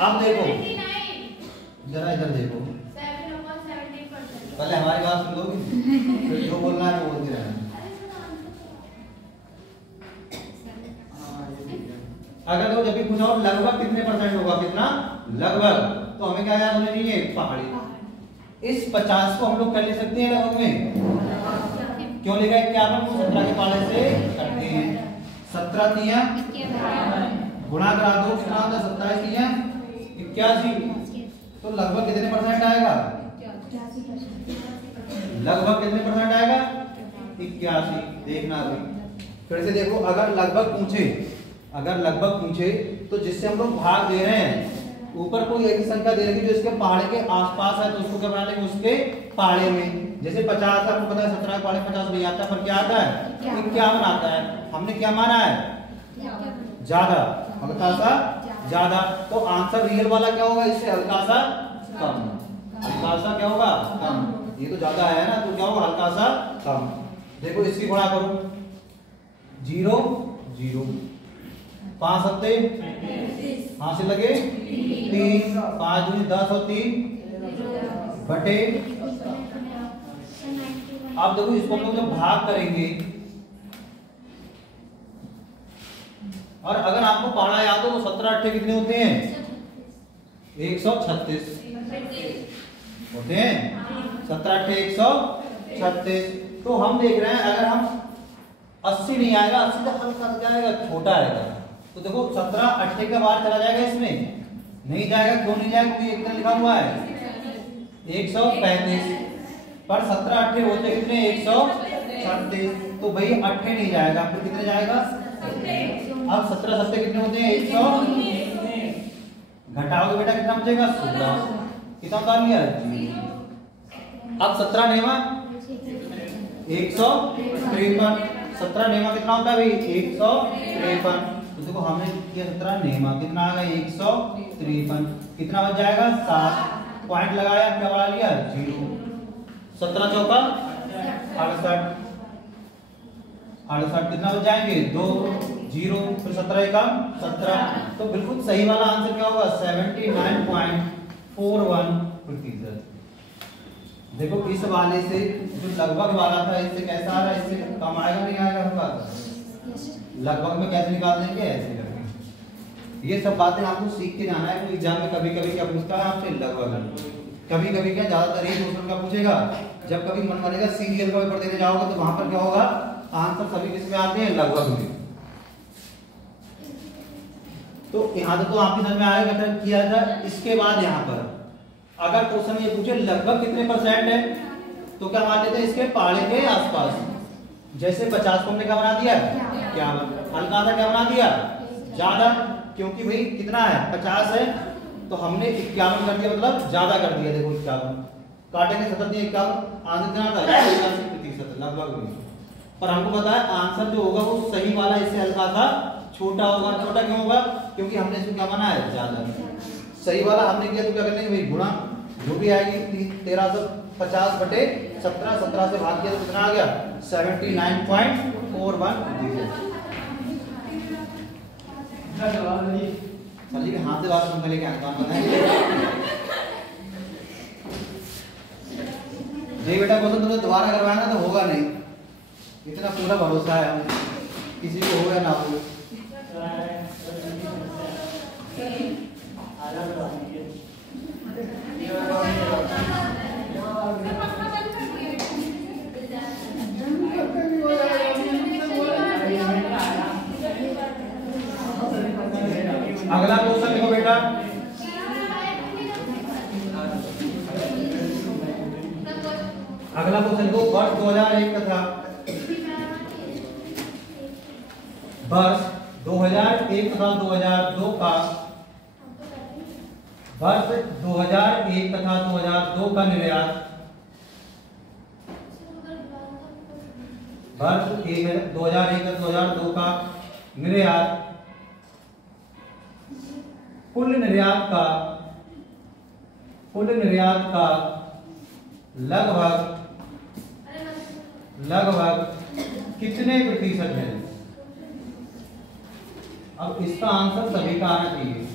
अब देखो जरा इधर देखो, पहले हमारी बात सुन लोगे, फिर जो बोलना है वो बोलते रहना। अगर तो जब भी पूछा लगभग कितने परसेंट होगा, कितना लगभग, तो हमें क्या याद होना चाहिए पहाड़ी। इस 50 को हम लोग कर ले सकते हैं लगभग में, क्यों लिखा है क्या हम 17 के पाले से करते हैं। 17 तिया गुणा करा दो, कितना होता है 27 तिया 81, तो लगभग कितने परसेंट आएगा, लगभग कितने परसेंट आएगा 81। देखना अभी फिर से देखो, अगर लगभग पूछे, अगर लगभग पूछे तो जिससे हम लोग भाग दे रहे हैं, ऊपर कोई ऐसी संख्या दे रखी जो इसके पहाड़े के आसपास है, तो उसको क्या बना लेंगे उसके पहाड़े में। जैसे 50 था, आपको पता है 17 पहाड़े 50 नहीं आता, पर क्या आता है 51 आता है। हमने क्या माना है ज्यादा, हल्का सा ज्यादा, तो आंसर रियल वाला क्या होगा, इससे हल्का सा कम। हल्का सा क्या होगा कम, ये तो ज्यादा है ना, तो क्या होगा हल्का सा कम। देखो इसकी गुणा करो, 0 0 5 सत्ते हाथ से लगे 3, 5 दूनी 10 और 3 बटे। अब देखो इसको हम लोग जब भाग करेंगे, और अगर आपको पढ़ा याद हो तो 17 8 कितने होते हैं 136 होते हैं, 17 8 136। तो हम देख रहे हैं अगर हम 80 नहीं आएगा, 80 तो हल्का क्या आएगा छोटा आएगा, तो देखो 17 8 का बाहर चला जाएगा, इसमें नहीं जाएगा। क्यों नहीं जाएगा, क्योंकि एक तरह लिखा हुआ है 135, पर 17 8 होते कितने 136, तो भाई 8 नहीं जाएगा, फिर कितने जाएगा। अब 17 7 कितने होते हैं 100, घटाओगे बेटा कितना बचेगा 16, कितना उतार लिया। अब 17 नेवा 153। 17 नेमा कितना होता है भाई? 153। तो देखो हमने किया 17 नेमा, कितना आ गया? 153। कितना बच जाएगा? 7। पॉइंट लगाया, क्या बढ़ा लिया? 0। 17 चौका 68। 68 कितना बच जाएंगे? 2 0, फिर 17 का 17। तो बिल्कुल सही वाला आंसर क्या होगा? 79.41%। देखो इस वाले से जो लगभग वाला था, इससे कैसा आ रहा है? इससे कम आएगा नहीं आएगा? होगा लगभग में कैसे निकाल देंगे? ऐसे करके। ये सब बातें आपको सीख के जाना है। कोई एग्जाम में कभी कभी क्या पूछता है आपसे? लगभग। कभी कभी क्या, ज्यादातर एक क्वेश्चन का पूछेगा। जब कभी मन बनेगा सीरियल का पेपर देने जाओगे तो वहां पर क्या होगा? आंसर सभी किस में आते हैं? लगभग में। तो यहाँ तो आपकी समझ में आएगा क्या किया जाए। इसके बाद यहाँ पर अगर क्वेश्चन ये पूछे लगभग कितने परसेंट है, तो क्या मान लेते हैं? इसके पहाड़े के आसपास। जैसे 50 को हमने क्या बना दिया? 51। हल्का सा क्या बना दिया? ज्यादा, क्योंकि भाई कितना है? 50 है, तो हमने 51 कर दिया, मतलब ज्यादा कर दिया। देखो 51 काटेंगे 70 दिए 51, आंसर कितना आता है? 85% लगभग में। पर हमको पता है आंसर जो होगा वो सही वाला इससे हल्का सा छोटा होगा। छोटा क्यों होगा? क्योंकि हमने इसको क्या माना है? ज्यादा। सही वाला हमने किया तो क्या करना है भाई? गुणा, जो भी आएगी 1350 बटे 17, 17 से भाग किया तो कितना आ गया? 79.41। सर जी के हाथ से बात सुन लेके काम बताएंगे जी। बेटा क्वेश्चन तुमने दोबारा करवाना तो होगा नहीं, इतना पूरा भरोसा है हमें, किसी को हो या ना हो। अगला क्वेश्चन देखो बेटा, अगला क्वेश्चन देखो। वर्ष 2001 का था, वर्ष 2001 तथा 2002 का, वर्ष 2001 तथा 2002 का निर्यात, वर्ष 2001 तथा 2002 का निर्यात, कुल निर्यात का लगभग कितने प्रतिशत है? अब इसका आंसर सभी का आना चाहिए।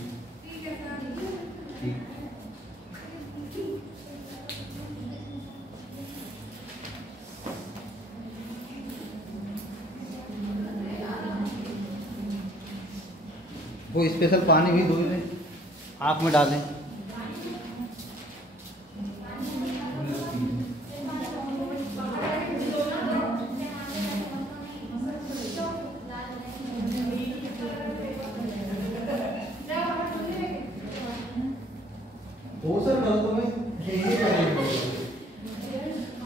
वो स्पेशल पानी भी धो लें, आँख में डालें। वो सर गलतों में यही करेंगे।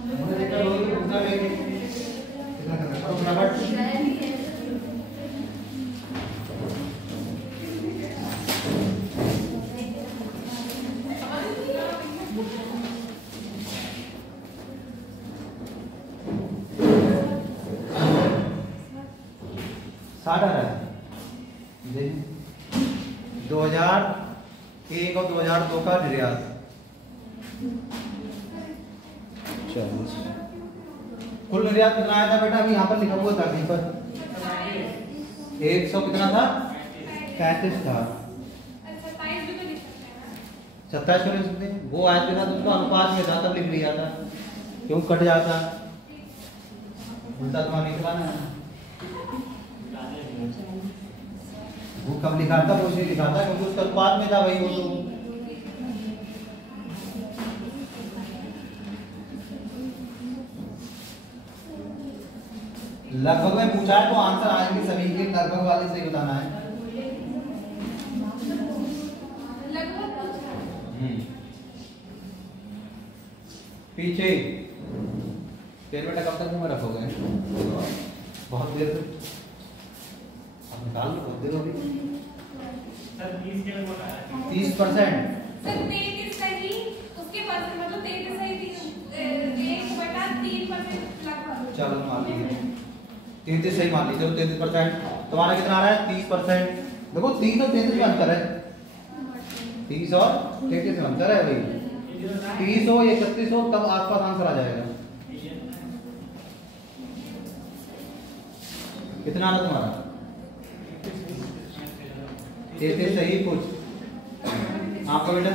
हमने देखा लोग तो पूछना लेंगे कितना करना है। फटाफट साठ आ रहा है। 2001 और 2002 का निर्यात 40। कुल निर्यात कितना आया था बेटा? अभी यहाँ पर लिखा हुआ था कहीं पर 100 कितना था? 35 था। 27 को लिख सकते हैं। वो आयत के साथ उसको अनुपात में था तब लिख लिया था, क्यों कट जाता उल्टा तुम्हारा निकलाना है। वो कब लिखा था? वो इसलिए लिखा था क्योंकि उसका अनुपात में था भाई। वो तो लगभग में पूछा है तो आंसर आएंगे सभी के लगभग वाले से बताना है। पीछे फिर बेटा कब तक में रखोगे? बहुत देर से अब निकाल लो, बहुत देर हो गई। 30%। सर 33 सही, उसके बाद मतलब 33 सही 1/3% चलो मान लीजिए 33 सही मान लीजिए, 33%। तुम्हारा कितना आ रहा है 30%। देखो 30 और 33 में अंतर है, 30 और 33 में अंतर है भाई। 30 हो या 31 हो तब आसपास आंसर आ जाएगा। कितना आ रहा तुम्हारा 33 सही कुछ आपका बेटा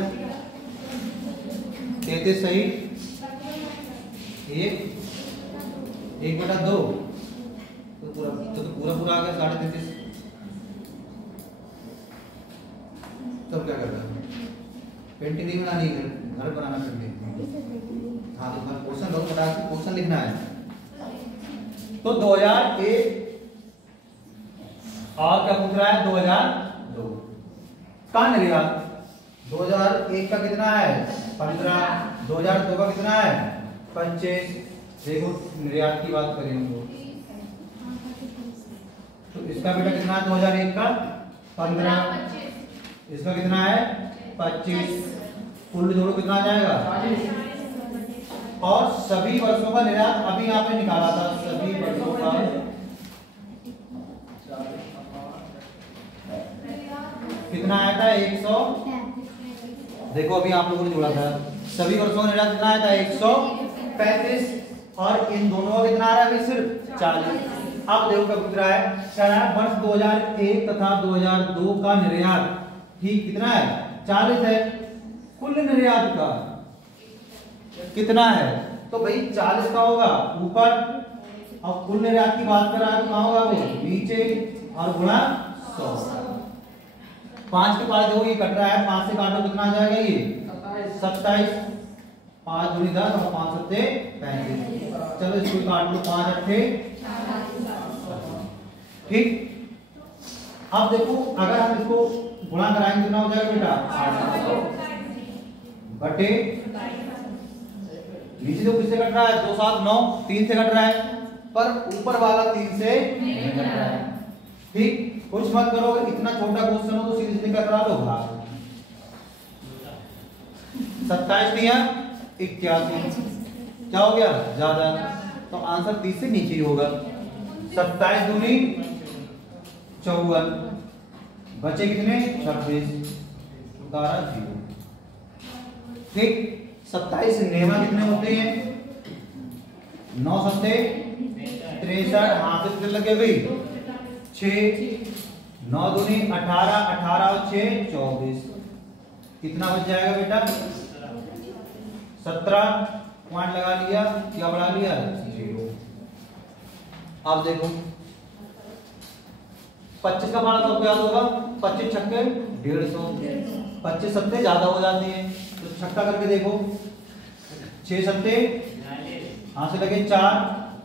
33 सही, एक बटा 2 तो पूरा आ गया 33.5। तब क्या करना है, पेंटिंग नहीं बनानी है, घर बनाना पेंटिंग। हाँ तो क्वेश्चन लो, फटाक से क्वेश्चन लिखना है। तो 2001 और क्या पूछ रहा है 2002 का निर्यात। 2001 का कितना है 15, 2002 का कितना है 25। देखो निर्यात की बात करें हम लोग तो इसका बेटा कितना है 2001 का 15, इसका कितना है 25, कुल जोड़ो कितना आ जाएगा। और सभी वर्षों का निर्यात अभी यहाँ पे निकाला था, सभी वर्षों का कितना आया था 100। देखो अभी आप लोगों ने जोड़ा था, सभी वर्षों का निर्यात कितना आया था 135 और इन दोनों का कितना आ रहा है सिर्फ 40। अब देखो क्या पूछ रहा है, कह रहा है वर्ष 2001 तथा 2002 का निर्यात ठीक कितना है 40 है, कुल निर्यात का कितना है तो भाई 40 का होगा ऊपर, अब कुल निर्यात की बात कर रहा है तो कहाँ होगा वो नीचे और गुणा 100। 5 के पास देखो ये कट रहा है, 5 से काटो कितना आ जाएगा ये 27, 5 दूनी 10 और 5 सत्ते 35। चलो इसको काट लो 5 अट्ठे ठीक। अब देखो अगर हम इसको गुणा कराएंगे कितना हो जाएगा बेटा 800 बटे नीचे जो किससे कट रहा है 2 7 9 3 से कट रहा है, पर ऊपर वाला 3 से नहीं कट रहा है ठीक। कुछ मत करो, इतना छोटा क्वेश्चन हो तो सीधे सीधे करा लो भाग। 27 दिया 81 क्या हो गया ज्यादा, तो आंसर 30 से नीचे ही होगा। 27 दूनी 54 बचे कितने 26 0 ठीक। 27 नेवा कितने होते हैं 9 सत्ते 63 हाथ से लगे भाई 6 9 दूनी 18 18 और 6 24 कितना बच जाएगा बेटा 17 पॉइंट लगा लिया, क्या बढ़ा लिया 0। अब देखो 25 का बारह तो याद होगा 25 छक्के 150, 25 सत्ते ज्यादा हो जाती है तो छक्का करके देखो 6 सत्ते हाथ से लगे 4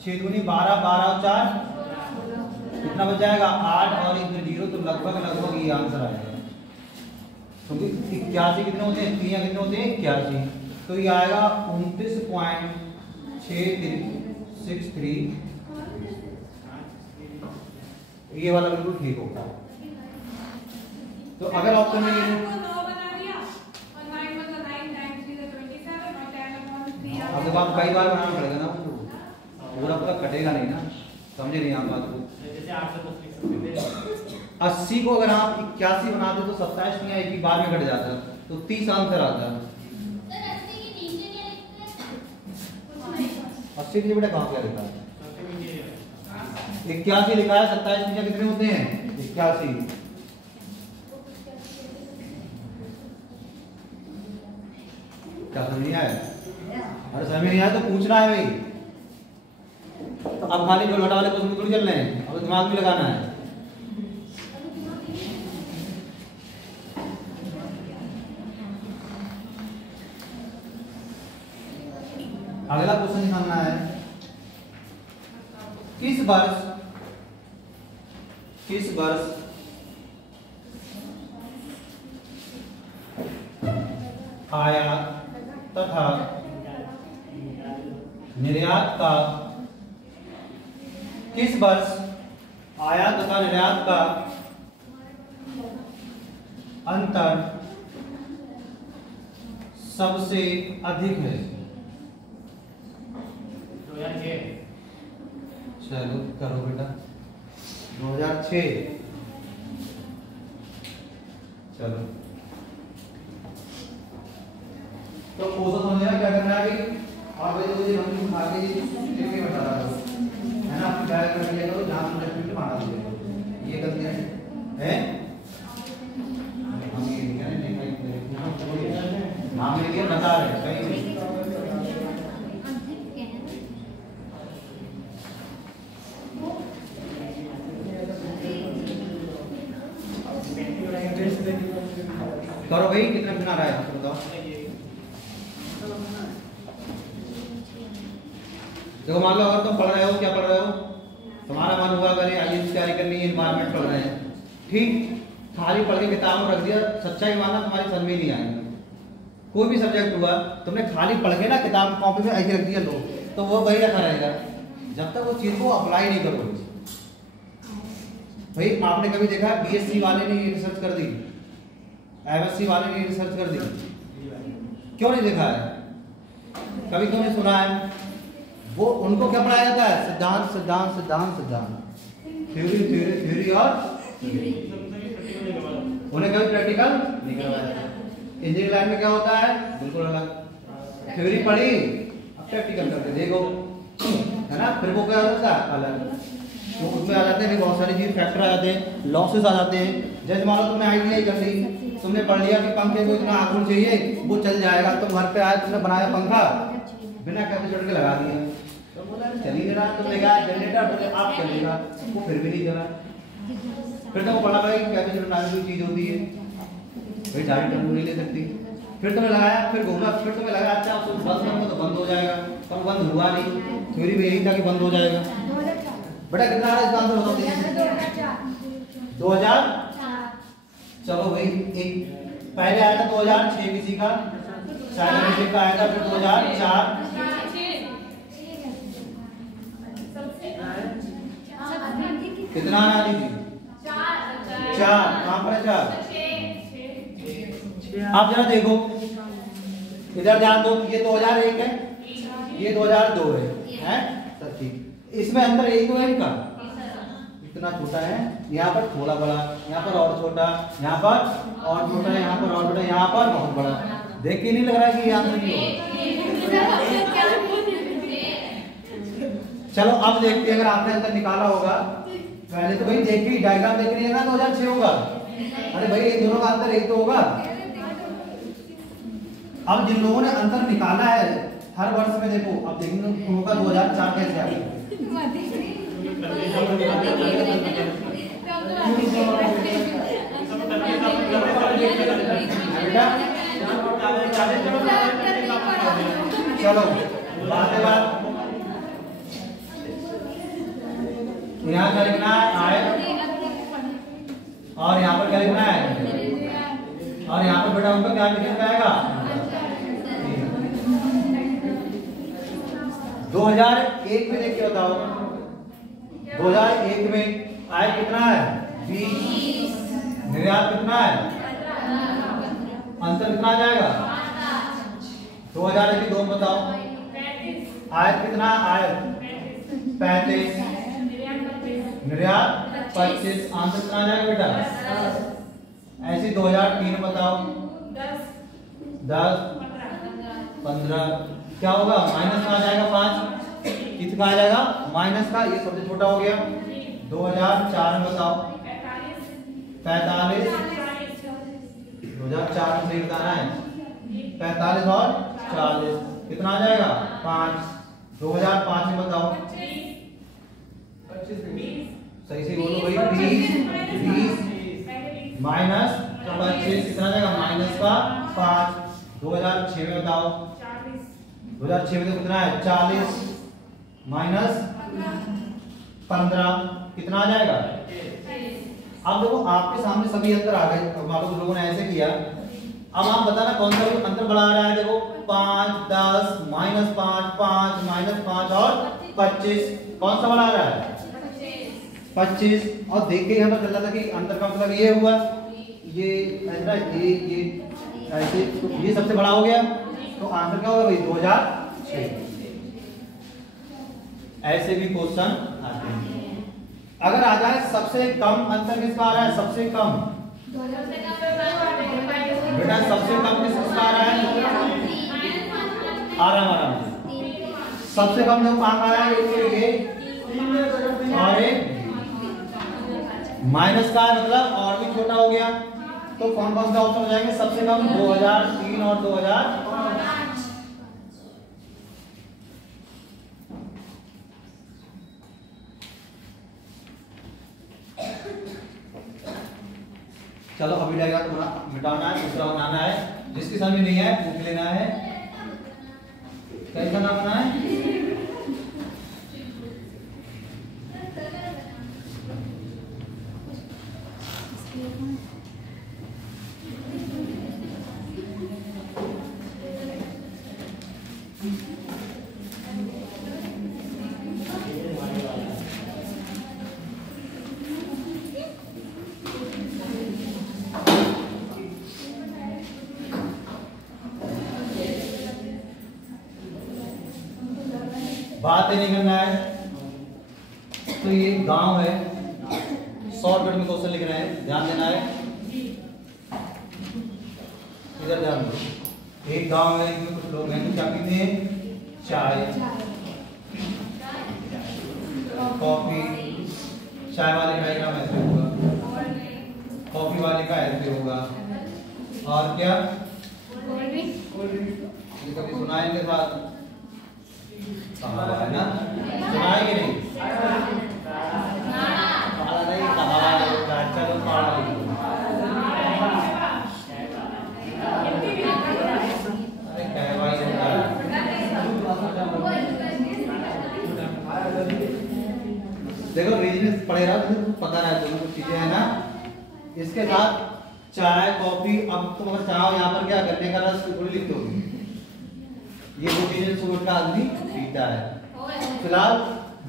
6 दूनी 12 12 और 4 कितना बच जाएगा 8 और इधर 0 तो लगभग ये आंसर आएगा। क्योंकि 81 कितने होते हैं 3 कितने होते हैं 81 तो ये आएगा 29.663। ये वाला बिल्कुल ठीक होगा। तो अगर ऑप्शन में अब देखो आप कई बार बनाना पड़ेगा ना, पूरा कटेगा नहीं ना, समझे नहीं आप बात को। 80 को अगर आप 81 बनाते तो 27 नहीं एक ही बार में कट जाता तो 30 आंसर आता। 80 के लिए बेटा कहाँ क्या लिखा है 81 लिखा है, 27 नीचे कितने होते हैं 81। क्या समझ नहीं आया, अरे समझ नहीं आया तो पूछना है भाई। तो अब खाली जो घटा वाले क्वेश्चन थोड़ी चल रहे हैं, अब दिमाग भी लगाना है। अगला क्वेश्चन निकालना है किस वर्ष आयात तथा निर्यात का किस वर्ष आयात तथा निर्यात का अंतर सबसे अधिक है। चलो करो बेटा 2006 चलो तो कोसा समझना क्या करना है अभी और वही मुझे हम आगे लिख बता रहा हूं है ना आप क्या कर लिया करो जहां तुम डेफिनेटली माना दीजिए ये कर दिया है हम ये क्या नहीं नाम ले लिया बता रहे कहीं करो भाई कितना बना रहा है बताओ देखो मान लो अगर तुम पढ़ रहे हो क्या पढ़ रहे हो तुम्हारा मन हुआ अगर आईएएस की तैयारी करनी है एनवायरनमेंट पढ़ रहे हैं ठीक खाली पढ़ के किताब में रख दिया सच्चाई मानना तुम्हारी समझ में नहीं आएगी कोई भी सब्जेक्ट हुआ तुमने खाली पढ़ के ना किताब कॉपी में ऐसे रख दिया लो तो वो वही रखा रहेगा जब तक वो चीज को अप्लाई नहीं करोगे भाई आपने कभी देखा बीएससी वाले ने ये रिसर्च कर दी एमएससी वाले ने रिसर्च कर दी क्यों नहीं देखा है कभी क्यों नहीं सुना है वो उनको क्या पढ़ाया जाता है सिद्धांत सिद्धांत सिद्धांत सिद्धांत थ्योरी थ्योरी थ्योरी और उन्हें कभी प्रैक्टिकल नहीं करवाया जाता इंजीनियरिंग लाइन में क्या होता है बिल्कुल अलग थ्योरी पढ़ी अब प्रैक्टिकल करके देखो है ना फिर वो क्या होता है अलग तो उसमें आ जाते हैं बहुत सारी चीज फैक्टर आ जाते हैं लॉसेस आ जाते हैं जैसे मान लो तुमने आईटीआई कर ली तुमने पढ़ लिया कि पंखे को इतना आगुल चाहिए वो चल जाएगा तुम घर पे आए तुमने बनाया पंखा बिना कैपेसिटर के लगा दिया तो बोला चल ही नहीं रहा तुमने कहा जनरेटर बोले आप चलेगा वो फिर भी नहीं चला फिर तो पढ़ा भाई कैपेसिटर नाम की चीज होती है भाई डायरेक्ट टर्न नहीं ले सकती फिर तुमने लगाया फिर घूमा फिर तुम्हें लगा अच्छा आप बंद करूंगा तो बंद हो जाएगा पर बंद हुआ नहीं थ्योरी में यही था कि बंद हो जाएगा बेटा कितना आ रहा है इसका आंसर बताओ 2000 चलो भाई एक पहले आया था 2006 किसी का शायद का आया था फिर 2004 कितना आना थी 4 कहां पर है 4 आप जरा देखो इधर ध्यान दो ये 2001 है ये 2002 है सब ठीक इसमें अंतर एक है इनका इतना छोटा है यहाँ पर थोड़ा बड़ा यहाँ पर और छोटा यहाँ पर और छोटा है यहाँ पर और छोटा यहाँ पर बहुत बड़ा देख के नहीं लग रहा है कि ये आंसर नहीं होगा चलो अब देखते हैं अगर आपने अंतर निकाला होगा पहले तो भाई देख के डायग्राम देख रही है ना 2006 होगा अरे भाई इन दोनों का अंतर एक तो होगा अब जिन लोगों ने अंतर निकाला है हर वर्ष में देखो अब देखेंगे होगा 2004 कैसे आएगा चलो बात यहाँ क्या लिखना है आयत और यहाँ पर क्या लिखना है और यहाँ पर बेटा उनका क्या लिखना आएगा 2001 में देख के बताओ 2001 में आयत कितना है 20 निर्यात कितना है अंतर कितना आ जाएगा 2001 की 2 बताओ आयत कितना आयत 35 निर्यात 25 आंसर कितना आ जाएगा बेटा ऐसे 2003 बताओ 10 15 क्या होगा माइनस का आ जाएगा 5 कितना आ जाएगा माइनस का ये सबसे छोटा हो गया 2004 में बताओ 45 2004 में सही बताना है 45 और 40 कितना आ जाएगा 5 2005 में बताओ सही से बोलो भाई 20 माइनस 25 कितना आ जाएगा माइनस का 5 2006 में बताओ 2006 में तो कितना है 40 माइनस 15 कितना आ जाएगा अब देखो आपके सामने सभी अंतर आ गए अब मान लो लोगों ने ऐसे किया अब आप बताना कौन सा अंतर बढ़ा रहा है देखो 5 10 -5 5 -5 और 25 कौन सा बढ़ा रहा है 25 और देख के हमें चल रहा था कि अंतर का मतलब ये हुआ ये ऐसा ये ऐसे तो ये सबसे बड़ा हो गया तो आंसर क्या होगा भाई 2006 ऐसे भी क्वेश्चन आते हैं। अगर आ जाए सबसे कम अंतर किसका आ रहा है, सबसे कम बेटा सबसे कम किसका आ रहा है, आराम सबसे कम जो कहाँ आ रहा है, ये और एक माइनस का मतलब और भी छोटा हो गया। तो कौन कौन सा ऑप्शन हो जाएंगे, सबसे कम 2003 और 2005। चलो अभी डायग्राम मिटाना है, दूसरा बनाना है। जिसकी समझ नहीं है पूछ लेना है, कैसा नाम बनाना है। बात नहीं करना है। तो ये गांव है, शॉर्टकट में क्वेश्चन लिख रहे हैं, ध्यान देना है। इधर ध्यान दो। एक गांव है, इसमें कुछ लोग हैं, तो क्या पीते हैं, चाय कॉफी। चाय वाले का डायग्राम ऐसे होगा, कॉफी वाले का ऐसे होगा, और क्या कभी सुनाएंगे साथ है ना, सुनाएंगे नहीं, नहीं कहावा होगा। चलो पढ़ा लिखो, अरे कहवाई होगा। देखो रीजन पढ़े रहा तो पता रहा दोनों कुछ चीजें है ना। इसके साथ चाय कॉफी, अब तुम अगर चाहो यहाँ पर क्या गन्ने का रस थोड़ी लिख दोगे, ये दो चीजें सुबह का आदमी पीता है। फिलहाल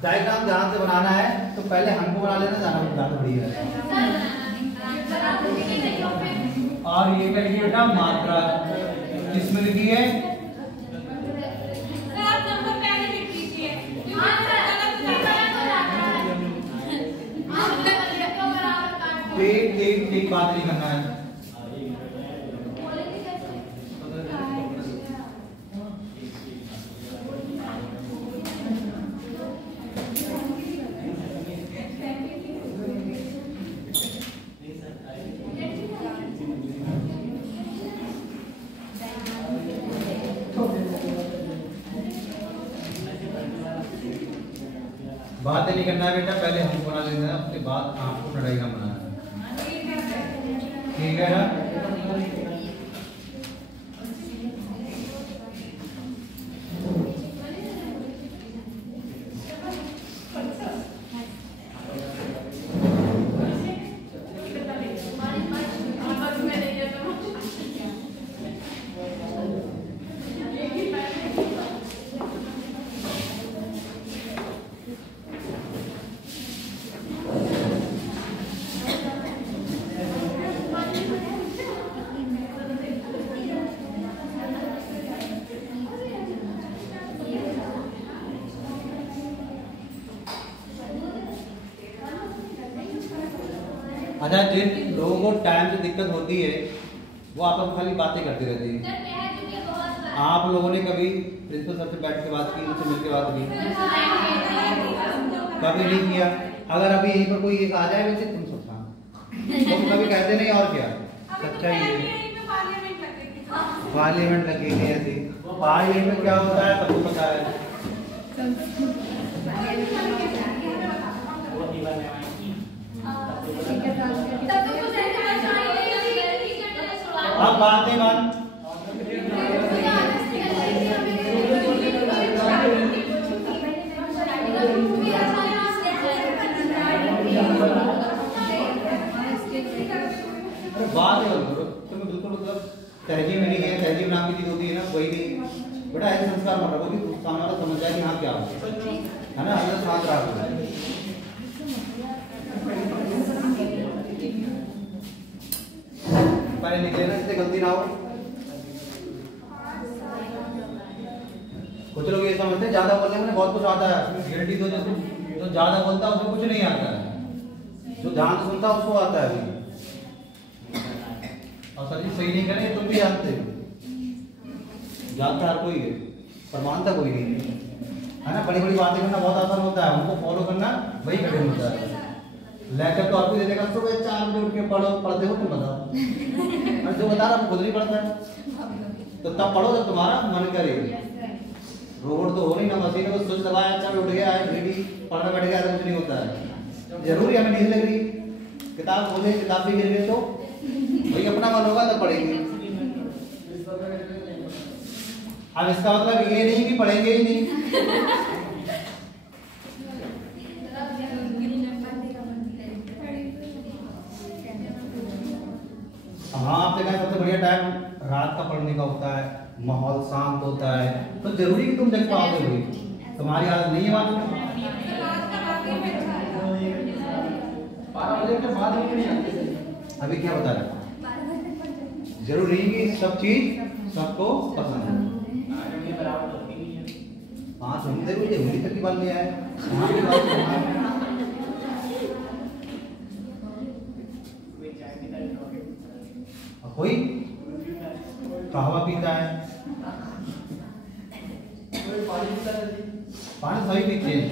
डायग्राम ध्यान से बनाना है, तो पहले हमको बना लेना, जाना बढ़िया है। और ये क्या लिखी बेटा, मात्रा किसमें लिखी है, एक बात नहीं करना है। बातें नहीं करना है बेटा, पहले हमको बना लेना है, उसके बाद आपको डायग्राम बनाना है, ठीक है ना। अच्छा, जिन लोगों को टाइम से दिक्कत होती है वो आप लोग खाली बातें करते रहते हैं। आप लोगों ने कभी प्रिंसिपल सर से बैठ के बात की, उनसे मिल के बात की, कभी नहीं किया। अगर अभी यहीं पर कोई एक आ जाए वैसे तुम सोचना, तुम कभी कहते नहीं, और क्या सच्चाई है। पार्लियामेंट लगेगी ऐसे, पार्लियामेंट में क्या होता है सबको पता है। अब बातें बात करो, तुम्हें बिल्कुल मतलब तहजीब मिली है, तहजीब नाम की चीज होती है ना, कोई भी बेटा ऐसे संस्कार मत रखो कि सामने वाला समझ जाए कि हाँ क्या है ना, अंदर शांत रखो। पहले लिख लेना, इससे गलती ना हो। कुछ लोग ये समझते हैं ज्यादा बोलने में बहुत कुछ आता है, गारंटी दो जिसको जो ज्यादा बोलता है उसको कुछ नहीं आता है, जो ध्यान से सुनता है उसको आता है। और सर जी सही नहीं करें तुम भी जानते हो, जानता हर कोई है पर मानता कोई नहीं है ना। बड़ी बड़ी बातें करना बहुत आसान होता है, उनको फॉलो करना वही कठिन होता है। लेक्चर तो आपको दे देगा सुबह 4 बजे उठ के पढ़ो, पढ़ते हो तुम बताओ, और जो बता रहा है खुद नहीं पढ़ता है, तो तब पढ़ो जब तुम्हारा मन करे। रोबोट तो हो नहीं ना, मशीन को स्विच दबाया, चल उठ गया है, बेटी पढ़ने बैठ गया, तो कुछ नहीं होता है। जरूरी हमें नींद लग रही, किताब खोले किताब भी गिर गई तो भाई अपना मन होगा तो पढ़ेंगे। अब इसका मतलब ये नहीं कि पढ़ेंगे ही नहीं। हाँ आपने कहा सबसे बढ़िया टाइम रात का पढ़ने का होता है, माहौल शांत होता है, तो जरूरी कि तुम जग पाओगे भाई, तुम्हारी आदत नहीं है मालूम। 12 बजे के बाद ही नहीं आते। अभी क्या बता रहे, जरूरी नहीं कि सब चीज सबको पसंद है। हाँ सुनते हुए उंगली तक की बात नहीं आया, कोई कहवा पीता है, पानी सभी पीते हैं।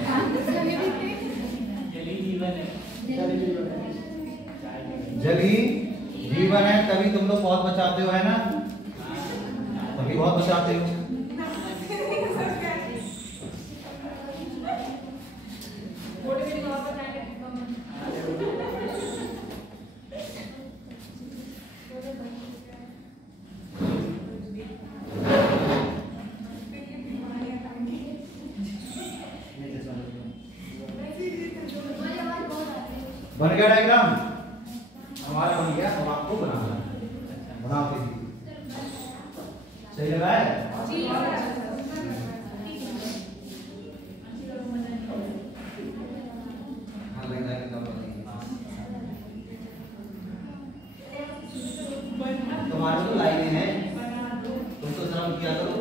जल ही जीवन है, तभी तुम लोग बहुत बचाते हो है ना, तभी बहुत बचाते हो। बन गया डायग्राम हमारा, बन गया, अब आपको बनाना है, बना दीजिए। सही लगा है? तुम्हारे तो लाइनें हैं, तुम तो शर्म किया करो।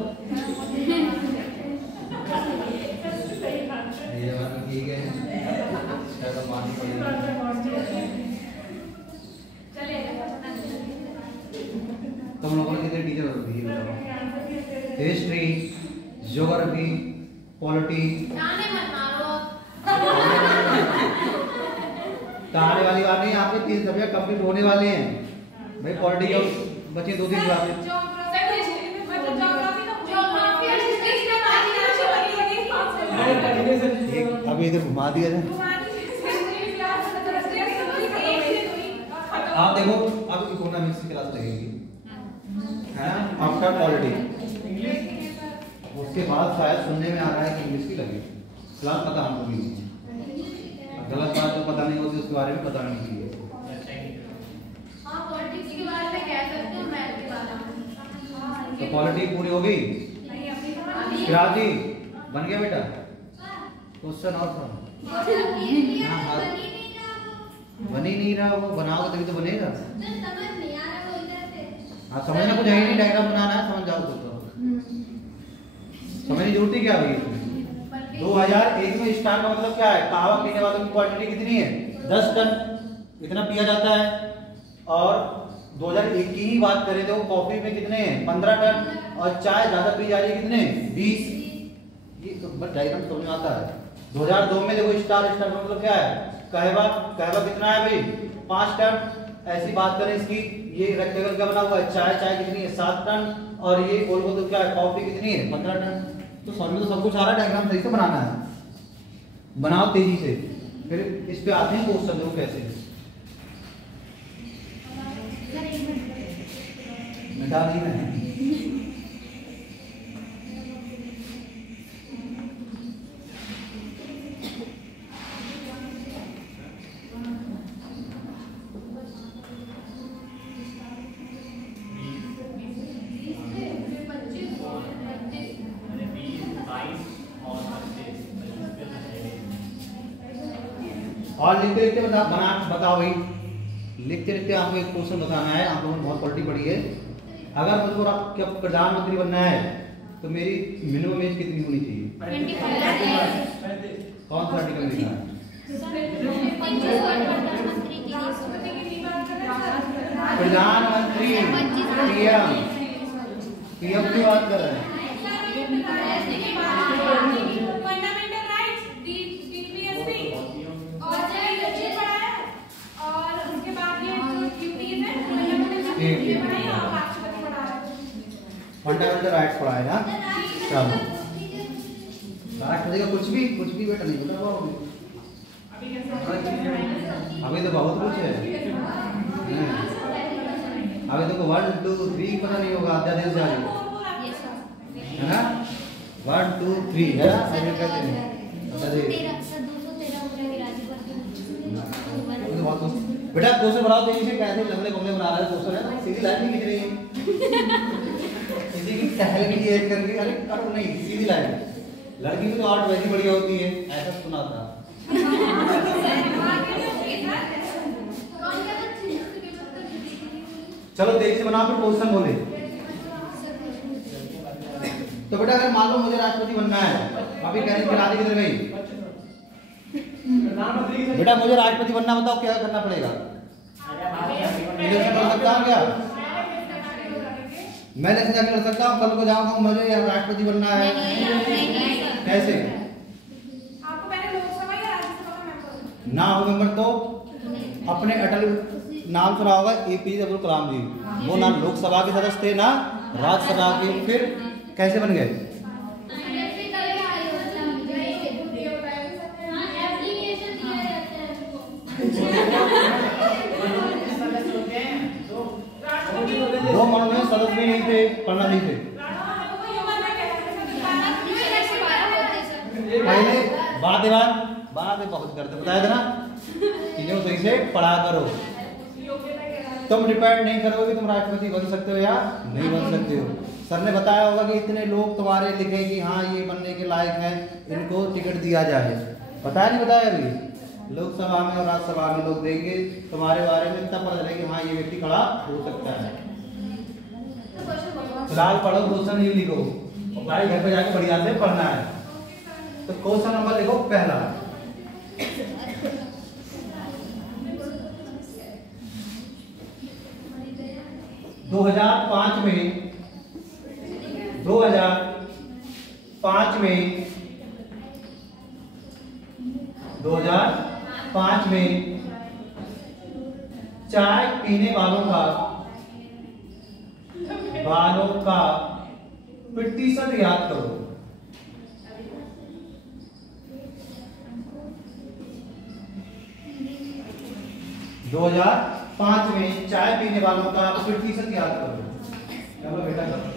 ये बात ठीक है, तो माननी पड़ेगी। तुम लोगों ने कितने टीचर होती है? History, geography, polity. कहानी वाली बात नहीं, आपके 3 सब्जेक्ट कंप्लीट होने वाले हैं भाई। पॉलिटी के बचे 2-3 क्लासेस। अभी इधर घुमा दिया जाए। आप देखो अब इकोनॉमिक्स की क्लास लगेगी है ना, आफ्टर पॉलिटी, उसके बाद शायद सुनने में आ रहा है कि इंग्लिश की लगेगी क्लास, पता हमको भी नहीं। गलत बात जो पता नहीं होती उसके बारे में पता नहीं चाहिए। तो पॉलिटी पूरी हो गई। विराट जी बन गया बेटा, क्वेश्चन और था बनी नहीं रहा, वो बनाओगे तभी तो बनेगा। हाँ समझना कुछ है ही नहीं, डायग्राम बनाना है, समझ जाओ तो समझने की जरूरत ही क्या भाई। 2001 में स्टार का मतलब क्या है, कहवा पीने वालों की क्वांटिटी कितनी है 10 टन, इतना पिया जाता है। और 2001 की ही बात करें तो कॉफी में कितने हैं 15 टन, और चाय ज्यादा पी जा रही है कितने 20। ये तो बस डायग्राम समझ में आता है। 2002 में देखो स्टार का मतलब क्या है, कहवा कितना है भाई 5 टन। ऐसी बात करें इसकी, ये रेक्टेंगल का बना हुआ है, चाय कितनी है 7 टन, और ये गोल गोल तो क्या है कॉफी कितनी है 15 टन। तो समझ में तो सब कुछ आ रहा है, डायग्राम सही से बनाना है, बनाओ तेजी से। फिर इस पे आते हैं क्वेश्चन देखो कैसे मिटा नहीं है। और लिखते लिखते बताओ भाई, लिखते लिखते आपको एक क्वेश्चन बताना है। आप लोगों ने बहुत पॉलिटी पढ़ी है। अगर मुझको आपको प्रधानमंत्री बनना है तो मेरी मिनिमम एज कितनी होनी चाहिए? 25 कौन सा आर्टिकल लिखा है? प्रधानमंत्री पीएम पीएम की बात कर रहे हैं। फंडामेंटल राइट्स डीपीएसपी और ये पढ़ा है और उसके बाद ये जो ड्यूटीज है ये पढ़ाई और राष्ट्रपति पढ़ा है। फंडामेंटल राइट्स पढ़ाए ना। चलो राष्ट्रपति का कुछ भी बेटा नहीं बोला पाओगे। अभी तो बहुत कुछ है। अभी तो 1 2 3 पता नहीं होगा अध्यादेश जारी है ना। 1 2 3 है ना। अभी कहते हैं बेटा क्वेश्चन बनाओ तेजी से। कैसे लंबे बंगले बना रहा है क्वेश्चन है सीधी लाइन नहीं खींच रही है। किसी की टहल की एड करके अरे करो नहीं सीधी लाइन। लड़की की तो आर्ट वैसी बढ़िया होती है ऐसा सुना था। चलो देख से बनाओ फिर क्वेश्चन बोले। तो बेटा अगर मान लो मुझे राष्ट्रपति बनना है अभी कह रही थी राधे किधर गई? बेटा मुझे राष्ट्रपति बनना बताओ क्या करना पड़ेगा? इलेक्शन लड़ सकता हूँ क्या? मैं इलेक्शन जाके लड़ सकता हूँ? कल को जाऊंगा मुझे राष्ट्रपति बनना है कैसे? आपको पहले लोकसभा या राज्यसभा का मेंबर ना हो मेंबर तो अपने अटल नाम सुना होगा एपीजे अब्दुल कलाम जी। वो ना लोकसभा के सदस्य थे ना राज्यसभा के। फिर कैसे बन गए? दो मनोनीत सदस्य भी नहीं थे पढ़ना नहीं थे। पहले बात बहुत करते बताया था ना चीजों सही से पढ़ा करो। तुम डिपेंड नहीं करोगे कि तुम राष्ट्रपति बन सकते हो या नहीं बन सकते हो। सर ने बताया होगा कि इतने लोग तुम्हारे लिखे कि हाँ ये बनने के लायक हैं इनको टिकट दिया जाए। बताया नहीं बताया? अभी लोकसभा में और राज्यसभा में लोग देंगे तुम्हारे बारे में तब पता चलेगा कि हाँ ये व्यक्ति खड़ा हो सकता है। फिलहाल पढ़ो क्वेश्चन ही लिखो और भाई घर पे जाके बढ़िया से पढ़ना है। तो क्वेश्चन नंबर लिखो पहला। दो 2005 में चाय पीने वालों का प्रतिशत याद करो। दो 2005 में चाय पीने वालों का प्रतिशत याद करो। चलो बेटा करो।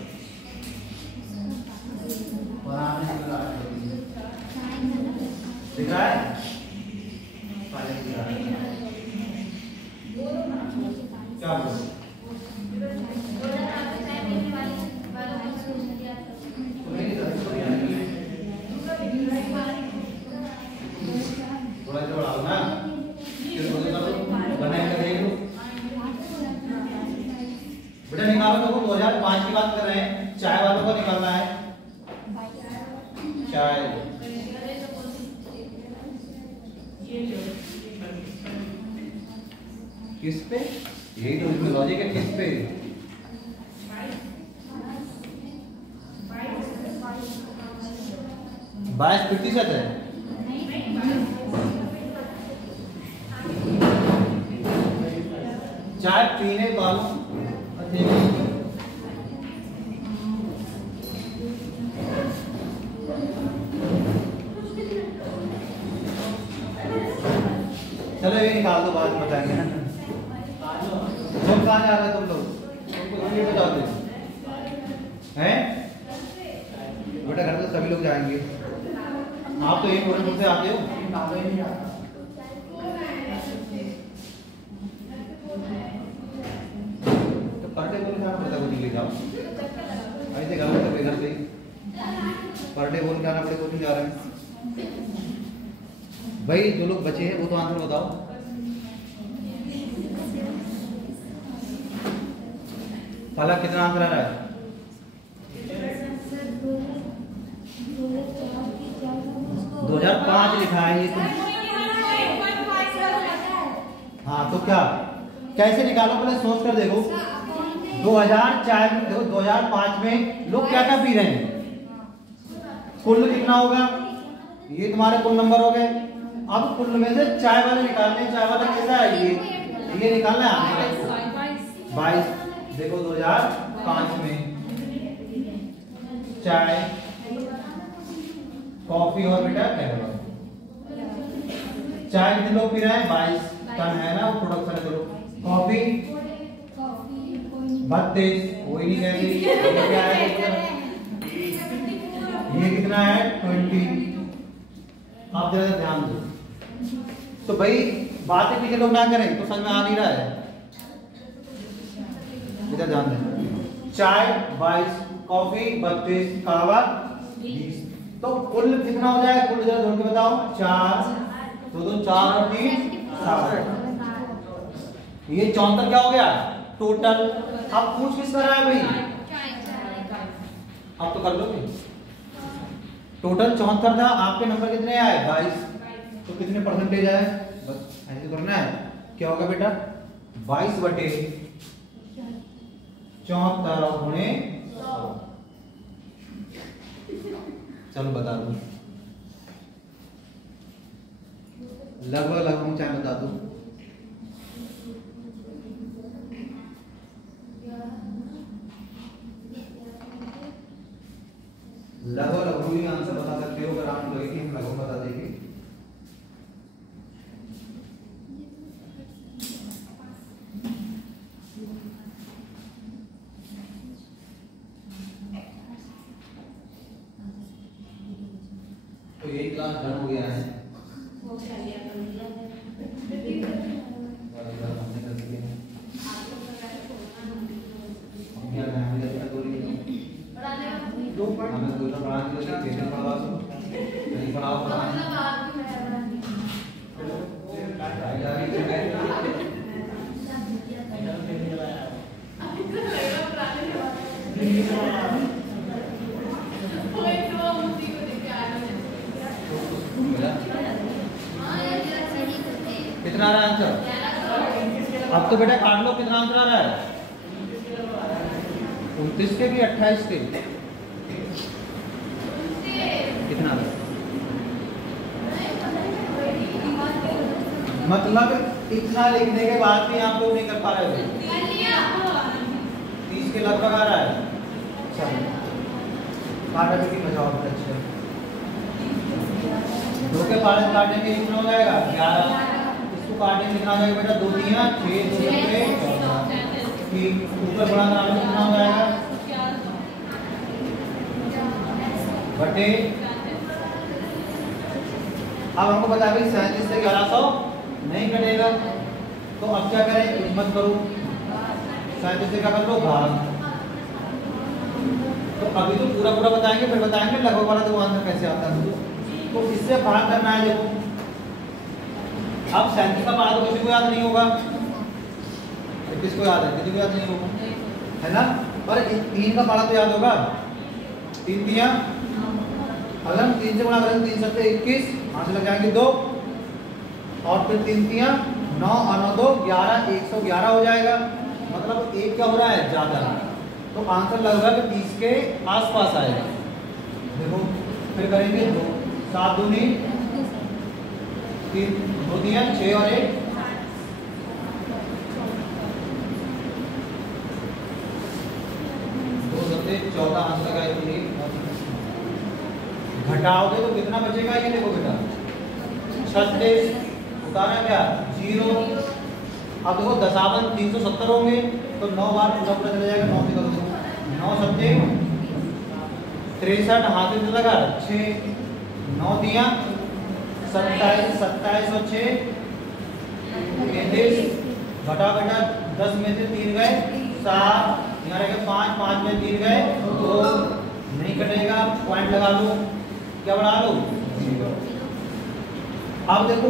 दिख रहा है? क्या बोलो? थोड़ा सा बढ़ाओ ना। बेटा निकालो तो 2005 की बात कर रहे हैं। चाय वालों को निकालना है। चाय किस पे? यही तो इसमें लॉजिक है। किस पे? 22% है। चाय पीने वालों चलो ये निकाल दो बाद में बताएंगे। तुम कहाँ जा रहे हो तुम लोग? तुमको ये बताओ हैं? बेटा घर तो सभी लोग जाएंगे। आप तो एक बोले मुझसे आते हो। तो पर डे बोल के आना पड़ता है कोचिंग ले जाओ। ऐसे घर से घर से पर डे बोल के आना पड़े कोचिंग जा रहे हैं। भाई जो लोग बचे हैं वो तो आंसर बताओ। साला कितना आंसर आ रहा है? 2005 लिखा है ये तो। हाँ तो क्या कैसे निकालो, पहले सोच कर देखो। 2004 में देखो, 2005 में लोग क्या क्या पी रहे हैं, कुल कितना होगा, ये तुम्हारे कुल नंबर हो गए। अब कुल में से चाय वाले निकालने, चाय वाला कैसा है, ये निकालना है आपको 22। देखो 2005 में चाय, कॉफी और बेटा कहवा, चाय कितने लोग पी रहे हैं, 22 टन है ना वो प्रोडक्शन है। चलो कॉफी 32, कोई नहीं कहेगी ये क्या है, ये कितना है 20। आप जरा ध्यान दो। तो भाई बातें ठीक है लोग ना करें तो समझ में आ नहीं रहा है, इधर ध्यान दें। चाय 22, कॉफी 32, कहवा 20। तो कुल कितना हो जाएगा, कुल जरा जोड़ के बताओ। 4 2 4 और 3 7। ये 74 क्या हो गया टोटल। अब पूछ किस रहा है भाई, अब तो कर लोगे। टोटल 74 था, आपके नंबर कितने आए 22, तो कितने परसेंटेज आए, बस ऐसे करना है। क्या होगा बेटा 22/74 और गुणे 100। चलो बता दो, लगभग चाहे बता दो। लगभग ही आंसर बता सकते हो, अगर आपको लगे कि हम लगभग बता देंगे। तो ये क्लास डन हो गया है। कितना आ रहा है आंसर, अब तो बेटा काट लो, कितना आंसर आ रहा है 29 के भी 28 के कितना, मतलब इतना लिखने के बाद भी आप लोग नहीं कर पा रहे हो। 30 के लगभग आ रहा है। चलो काटा भी बचाओ, अच्छा 2 के पालन काटने के कितना हो जाएगा 11। इसको काटने में कितना आ जाएगा बेटा 2 दिया 6 2 के 14। ठीक, ऊपर बड़ा नाम कितना हो जाएगा बटे। अब हमको बता भाई 37 से 1100 नहीं कटेगा, तो अब क्या करें, मत करो 37 से क्या कर लो भाग। तो अभी तो पूरा पूरा बताएंगे, फिर बताएंगे लगभग वाला तो आंसर कैसे आता है। तो इससे भाग करना है। देखो अब 37 का पारा तो किसी को याद नहीं होगा, किसको याद है, किसी को याद नहीं होगा है ना। और 3 का पारा तो याद होगा, 3 दिया, अगर हम 3 से गुणा करें 3 7 21, वहां से लग जाएंगे 2 और फिर 3 दिया 9 और 9 2 11, 111 हो जाएगा। मतलब 1 क्या हो रहा है ज्यादा, तो आंसर लगभग 30 के आसपास आएगा। देखो फिर करेंगे 2 7 2 3 2 दिया 6 और 1 2 7 14 आंसर का ये घटाओगे तो कितना बचेगा, ये देखो बेटा 36 उतारा क्या 0। अब देखो 10 370 होंगे, तो 9 बार पूरा पूरा चला जाएगा, 9 से करो 9 7 63 हाथ से लगा 6 9 दिया 27 27 और 6 33 घटा घटा 10 में से 3 गए 7, यहाँ रहेगा 5 5 में 3 गए 2, नहीं कटेगा, पॉइंट लगा लो, क्या बढ़ा लो 0। अब देखो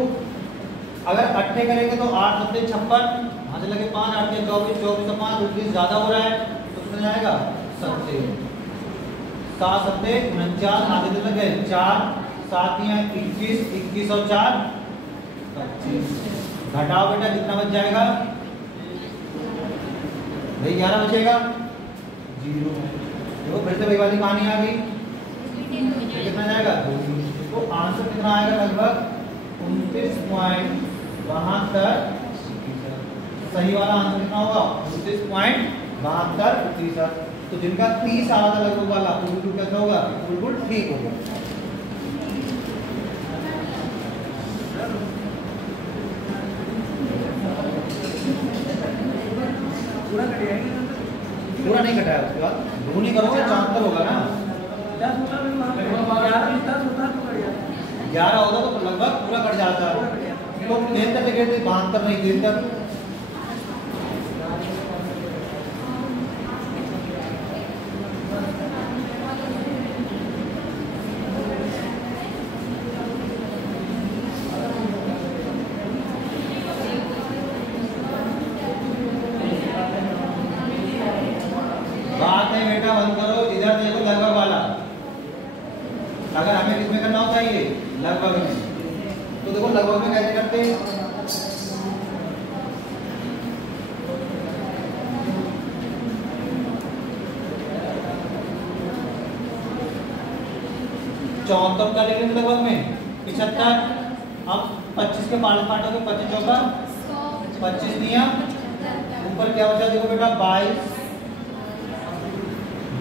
अगर अट्ठे करेंगे तो 8 7 56, वहां से लगे 5 8 24 24 से 5 29 ज्यादा हो रहा है, तो कितना जाएगा 70 7 सत्ते 49, आधे दिन लग गए 4 7 21, 21 और 4 25। घटाओ बेटा, कितना बच जाएगा भाई? 11 बचेगा, 0। देखो फिर से वही वाली कहानी आ गई, कितना जाएगा? 2। तो आंसर कितना आएगा? लगभग 29.72। सही वाला आंसर कितना होगा? 29.72%। तो जिनका 30 आ रहा था लगभग वाला, बिल्कुल कैसा होगा? बिल्कुल ठीक होगा। पूरा नहीं कटाया, उसके बाद दो नहीं करोगे 74 होगा ना। 11 होगा तो लगभग पूरा कट जाता है। तो 73 लिखे थे, 72 नहीं, 73। बात है बेटा, बंद करो। इधर देखो लगभग वाला, अगर हमें किसमें करना होता है ये लगभग में, तो देखो लगभग में कैसे करते हैं? चौहत्तर का ले लेंगे लगभग में 75। अब 25 के 5 काटोगे, 25 चौका 25 दिया, ऊपर क्या बचा? देखो बेटा 22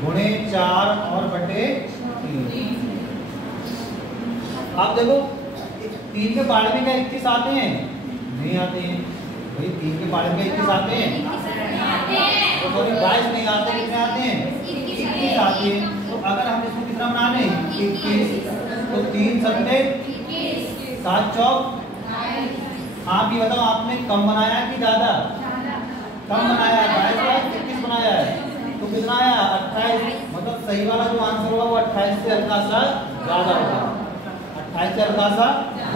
गुणे 4 और बटे 3। आप देखो 3 के पाड़े में क्या 21 आते हैं? नहीं आते हैं भाई। 3 के पाड़े में क्या 21 आते हैं? तो सॉरी 22 नहीं आते, कितने आते हैं? 21 आते हैं। तो अगर हम इसको कितना बना लें? 21, तो 3 सत्ते 7 चौक। आप ये बताओ, आपने कम बनाया कि ज्यादा? कम बनाया है, 22 21 बनाया है, तो कितना आया? 28। मतलब सही वाला जो आंसर होगा वो 28 से हल्का सा ज्यादा होगा। 28 से हल्का सा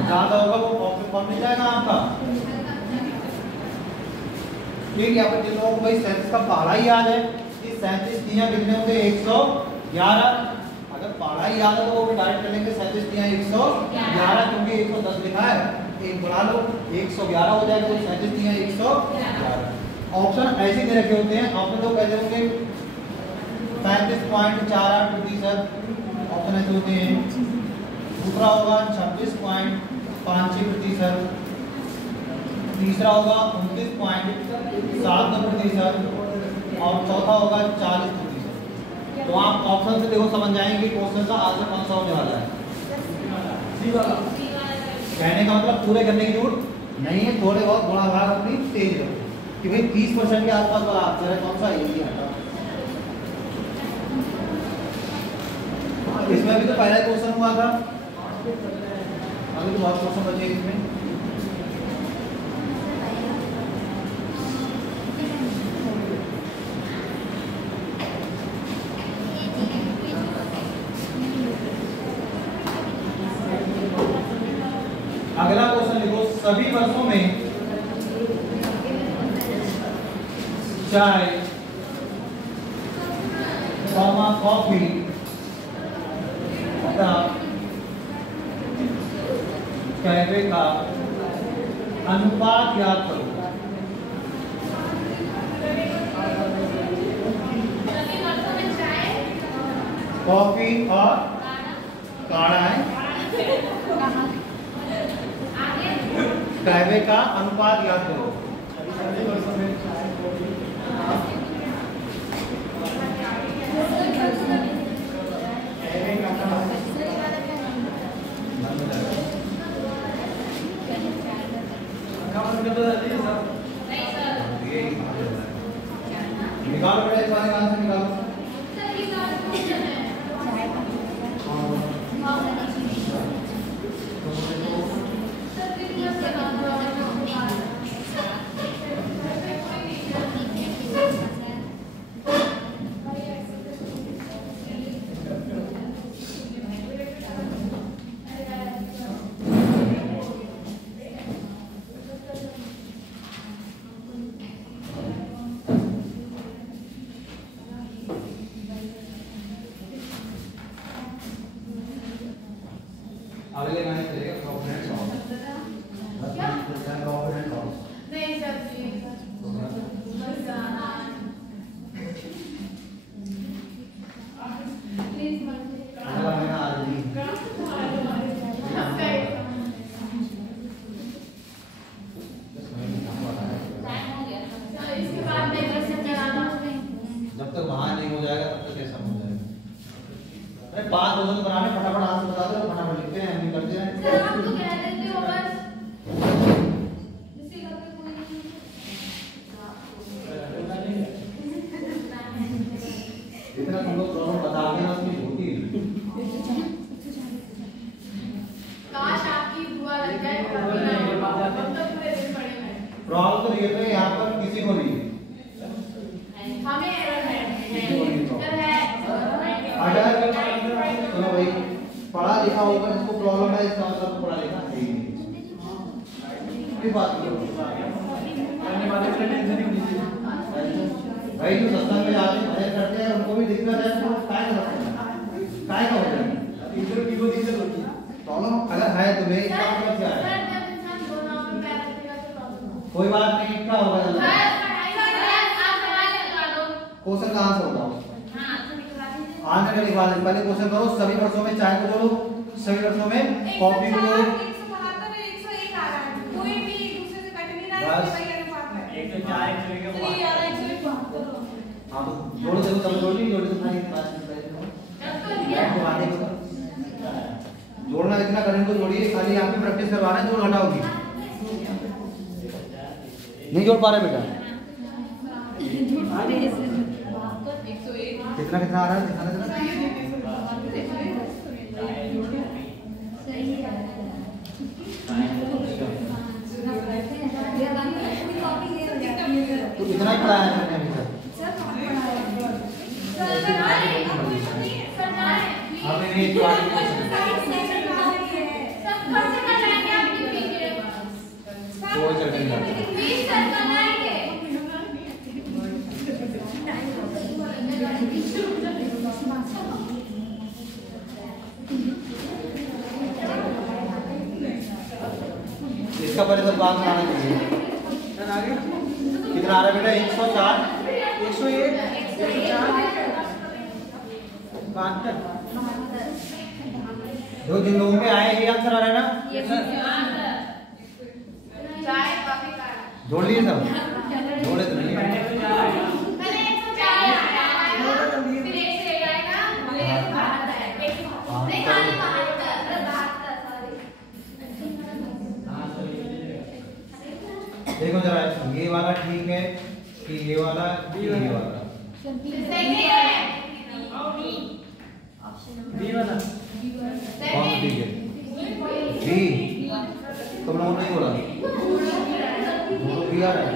ज्यादा होगा, वो ऑप्शन कौन मिल जाएगा आपका? ठीक है। पर जिन लोगों को भाई 37 का पहाड़ा ही याद है कि 37 तियां कितने होते हैं? 111। अगर पहाड़ा ही याद है तो वो भी डायरेक्ट चलेंगे 37 तियां 111, क्योंकि 110 लिखा है, एक बढ़ा लो 111 हो जाएगा। तो 37 तियां 111। ऑप्शन ऐसे दे रखे होते हैं, ऑप्शन लोग कैसे होंगे? 35.48%। ऑप्शन ऐसे होते हैं। दूसरा होगा 26.56%। तीसरा होगा 29.72% और चौथा होगा 40%। तो आप ऑप्शन से देखो समझ जाएंगे क्वेश्चन का आंसर कौन सा होने वाला है। कहने का मतलब पूरे करने की जरूरत नहीं है, थोड़े बहुत गुणा भाग अपनी तेज रखो कि भाई 30% के आसपास वाला आंसर है कौन सा? ये हटा। इसमें भी तो पहला क्वेश्चन हुआ था, अभी तो बहुत क्वेश्चन बचे इसमें। अगला क्वेश्चन लिखो, सभी वर्षों में चाय, कॉफी कैफे का अनुपात याद करो। कॉफी और काढ़ा है, कैफे का अनुपात याद करो। निकालो बेटा इस वाले का आंसर निकालो। अगले महीने चलेगा प्रॉफिट लॉस। क्या? Profit loss. नहीं सर जी। प्लीज मत। अगला महीना आ रही इसके बाद मैं घर से चलाना जब तक वहां नहीं हो जाएगा तब तक ऐसा हो जाएगा। अरे बात दो तो बनाने फटाफट हाथ से बता दो, फटाफट लिखते हैं, हम करते हैं। सर आप तो कह देते हो बस इसी बात पे कोई इतना तुम लोग प्रॉब्लम बता देना उसकी होती है। काश आपकी बुआ लग जाए तब तो पूरे दिन पड़ेंगे। प्रॉब्लम तो ये है यहाँ पर किसी को नहीं है। हमें एरर है अगर सुनो भाई, पढ़ा लिखा होगा जिसको प्रॉब्लम है इसका मतलब पढ़ा लिखा है ही नहीं। फिर बात करो भाई, जो सत्संग में जाते हैं भजन करते हैं उनको भी दिक्कत है, तो काय का हो जाएगा प्रॉब्लम अगर है तुम्हें, इसका मतलब क्या है? कोई बात नहीं, क्या होगा क्वेश्चन कहाँ से होगा? आने का लिखवा लें। पहले क्वेश्चन करो, सभी वर्षों में चाय को जोड़ो, सभी वर्षों में कॉफी को जोड़ो। हाँ तो जोड़ो, देखो तब जोड़ी तो खाली जोड़ना इतना करें तो जोड़िए, खाली आप भी प्रैक्टिस करवा रहे हैं, जोड़ घटाओगी नहीं जोड़ पा रहे बेटा। कितना कितना आ रहा है दिखाना जरा। तो इतना ही पढ़ाया है मैंने अभी तक। आपने ये जो इसका पहले तो बात आना चाहिए। कितना आ रहा है बेटा? 104 101 104 जो जिन लोगों में आए ये आंसर आ रहा है ना? जोड़ लिए सब? जोड़े तो नहीं देखो जरा, ये वाला ठीक है कि ये वाला कि ये वाला? कौन ठीक है? बी। तुम लोगों ने बोला दोनों बी आ रहा है।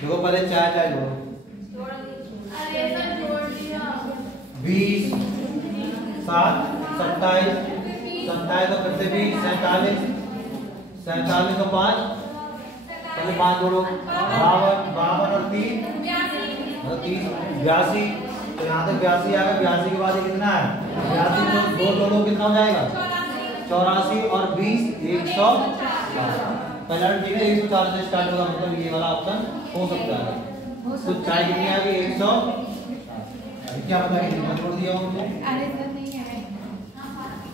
देखो पहले चाय चाय जोड़ो। 20 7 27 27 तो फिर से 20 47 47 तो 5 पहले 5 जोड़ो। 52 और 3 30 82 तो यहाँ तक 82 आ गया। 82 के बाद ये कितना है? 82 तो दो दो कितना हो जाएगा? 84 और 20 100। पहला ठीक है, 104 से स्टार्ट होगा, मतलब ये वाला ऑप्शन हो सकता है। तो चाय कितनी आ गई? 100। क्या पता है कितना छोड़ दिया उनको?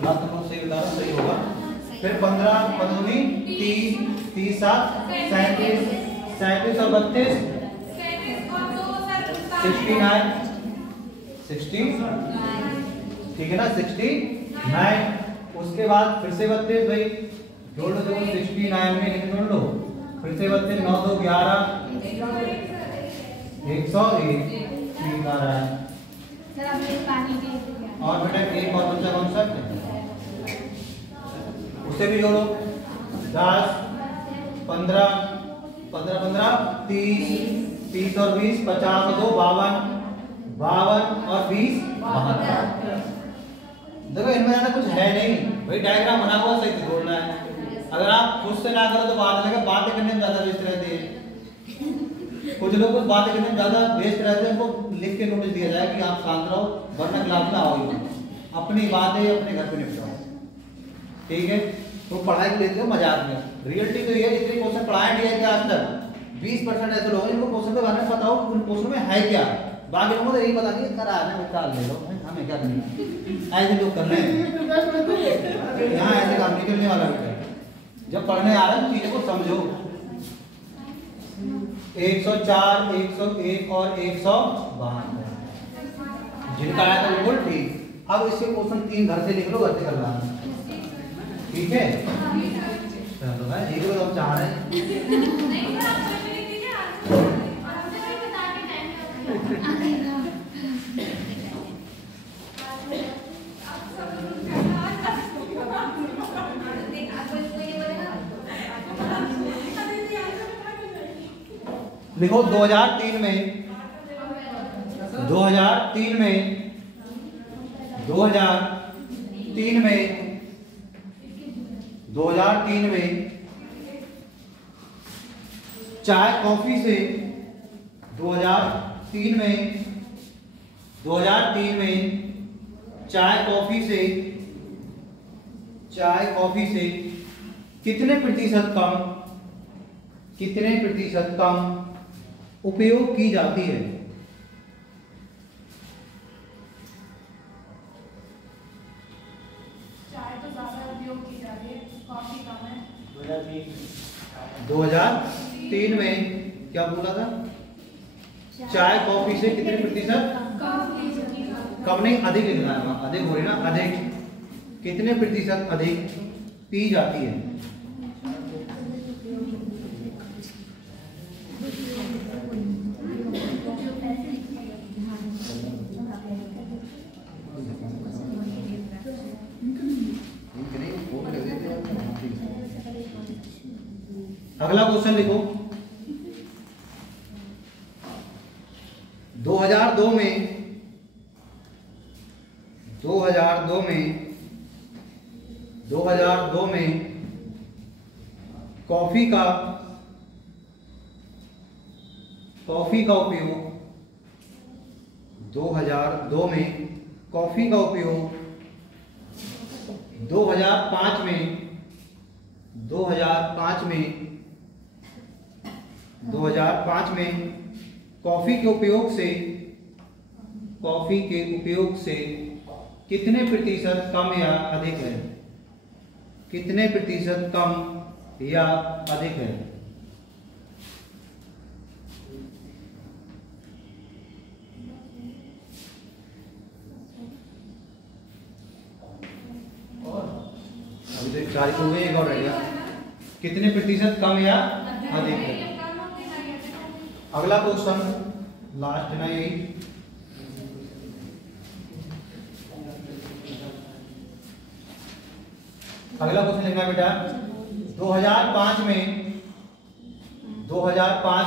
बात तो सही बता रहा, सही होगा। फिर 15 15 30 30 7 37 37 और 32 69 60 ठीक है ना? 69। उसके बाद फिर से 32 भाई जोड़ लो। देखो 69 में कितने जोड़ लो? फिर से 32 9 2 11 101 ठीक आ रहा है। और बेटा एक और बच्चा कौन सा उसे भी जोड़ो। 10 15 15 15 30 30 और 20 50 और 2 52 52 और 20 72। देखो इनमें ना कुछ है नहीं भाई, डायग्राम बना हुआ सही से जोड़ना है। अगर आप खुद से ना करो तो बात अलग है, बातें करने में ज्यादा व्यस्त रहते हैं। कुछ लोग बातें करने में ज्यादा व्यस्त रहते हैं, उनको लिख के नोटिस दिया जाए कि आप शांत रहो वरना क्लास में आओ ही मत। अपनी बातें अपने घर पे निपटाओ, ठीक है। तो पढ़ाई को लेते हो मजाक में, रियलिटी तो ये है जितने क्वेश्चन पढ़ाए नहीं है कि आज तक 20% ऐसे लोग हैं जिनको क्वेश्चन के बारे में पता हो उन क्वेश्चन में है क्या, बाकी लोगों को यही पता नहीं करा है निकाल ले लो, हमें क्या करना। ऐसे लोग कर रहे हैं यहाँ, ऐसे काम नहीं करने वाला बेटा। जब पढ़ने आ रहे हैं तो चीजों को समझो। 104, 101 और 152 जिनका आया था बिल्कुल ठीक। अब इसके क्वेश्चन 3 घर से लिख लो, घर से करना, ठीक है। चलो भाई ठीक है, तो हम चाह रहे हैं नहीं सर, आप प्रश्न लिख दीजिए, आपसे कोई बता के टाइम लिखो 2003 में 2003 में चाय कॉफी से 2003 में चाय कॉफी से कितने प्रतिशत कम उपयोग की जाती है। चाय तो ज्यादा उपयोग की जाती है, कॉफी कम है। 2003 में क्या बोला था, चाय कॉफी से कितने प्रतिशत कम नहीं, अधिक लिखना है, अधिक हो रही ना, अधिक कितने प्रतिशत अधिक पी जाती है। अगला क्वेश्चन लिखो, 2002 में कॉफी का उपयोग 2002 में कॉफी का उपयोग 2005 में कॉफी के उपयोग से कितने प्रतिशत कम या अधिक है। कितने प्रतिशत कम या अधिक है। अभी तो 40 हो गए, एक और रह गया। कितने प्रतिशत कम या अधिक है। अगला क्वेश्चन लास्ट ना यही, अगला क्वेश्चन लिखना बेटा, 2005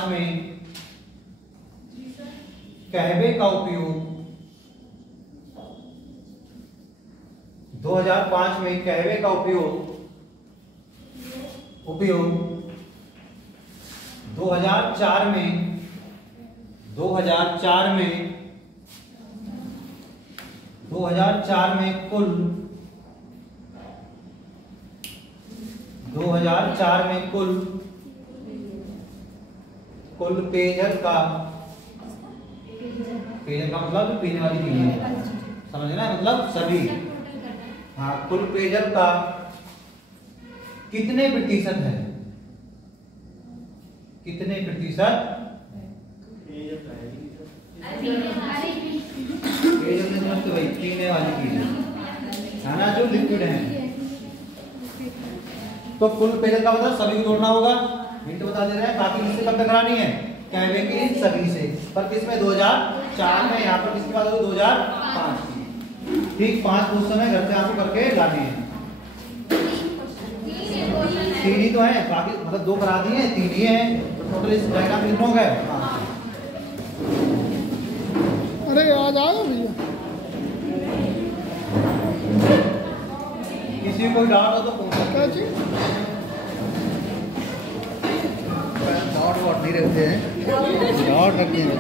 में कहवे का उपयोग 2005 में कहवे का उपयोग 2004 में कुल 2004 में कुल पेयजल का मतलब पीने वाली चीजें, समझना मतलब सभी, हाँ, कुल पेयजल का कितने प्रतिशत है। कितने प्रतिशत पेयजल में समझते भाई पीने वाली चीजें है ना, जो लिक्विड है। तो कुल पेयजल का मतलब सभी को जोड़ना होगा, हिंट बता दे रहे हैं। बाकी किससे कब टकरानी है, कहवे की सभी से, पर किसमें 2004 में, यहाँ पर किसकी बात हो 2005 की। ठीक 5 क्वेश्चन है, घर से आपको करके लाने हैं। 3 ही तो है, बाकी मतलब 2 करा दिए, 3 ही है, टोटल इस डायग्राम में कितने हो गए। अरे आ जाओ भैया, किसी को डाउट हो तो पूछ सकते क्या हैं। चीज डॉट वॉट नहीं रखते हैं, डॉट रखते हैं।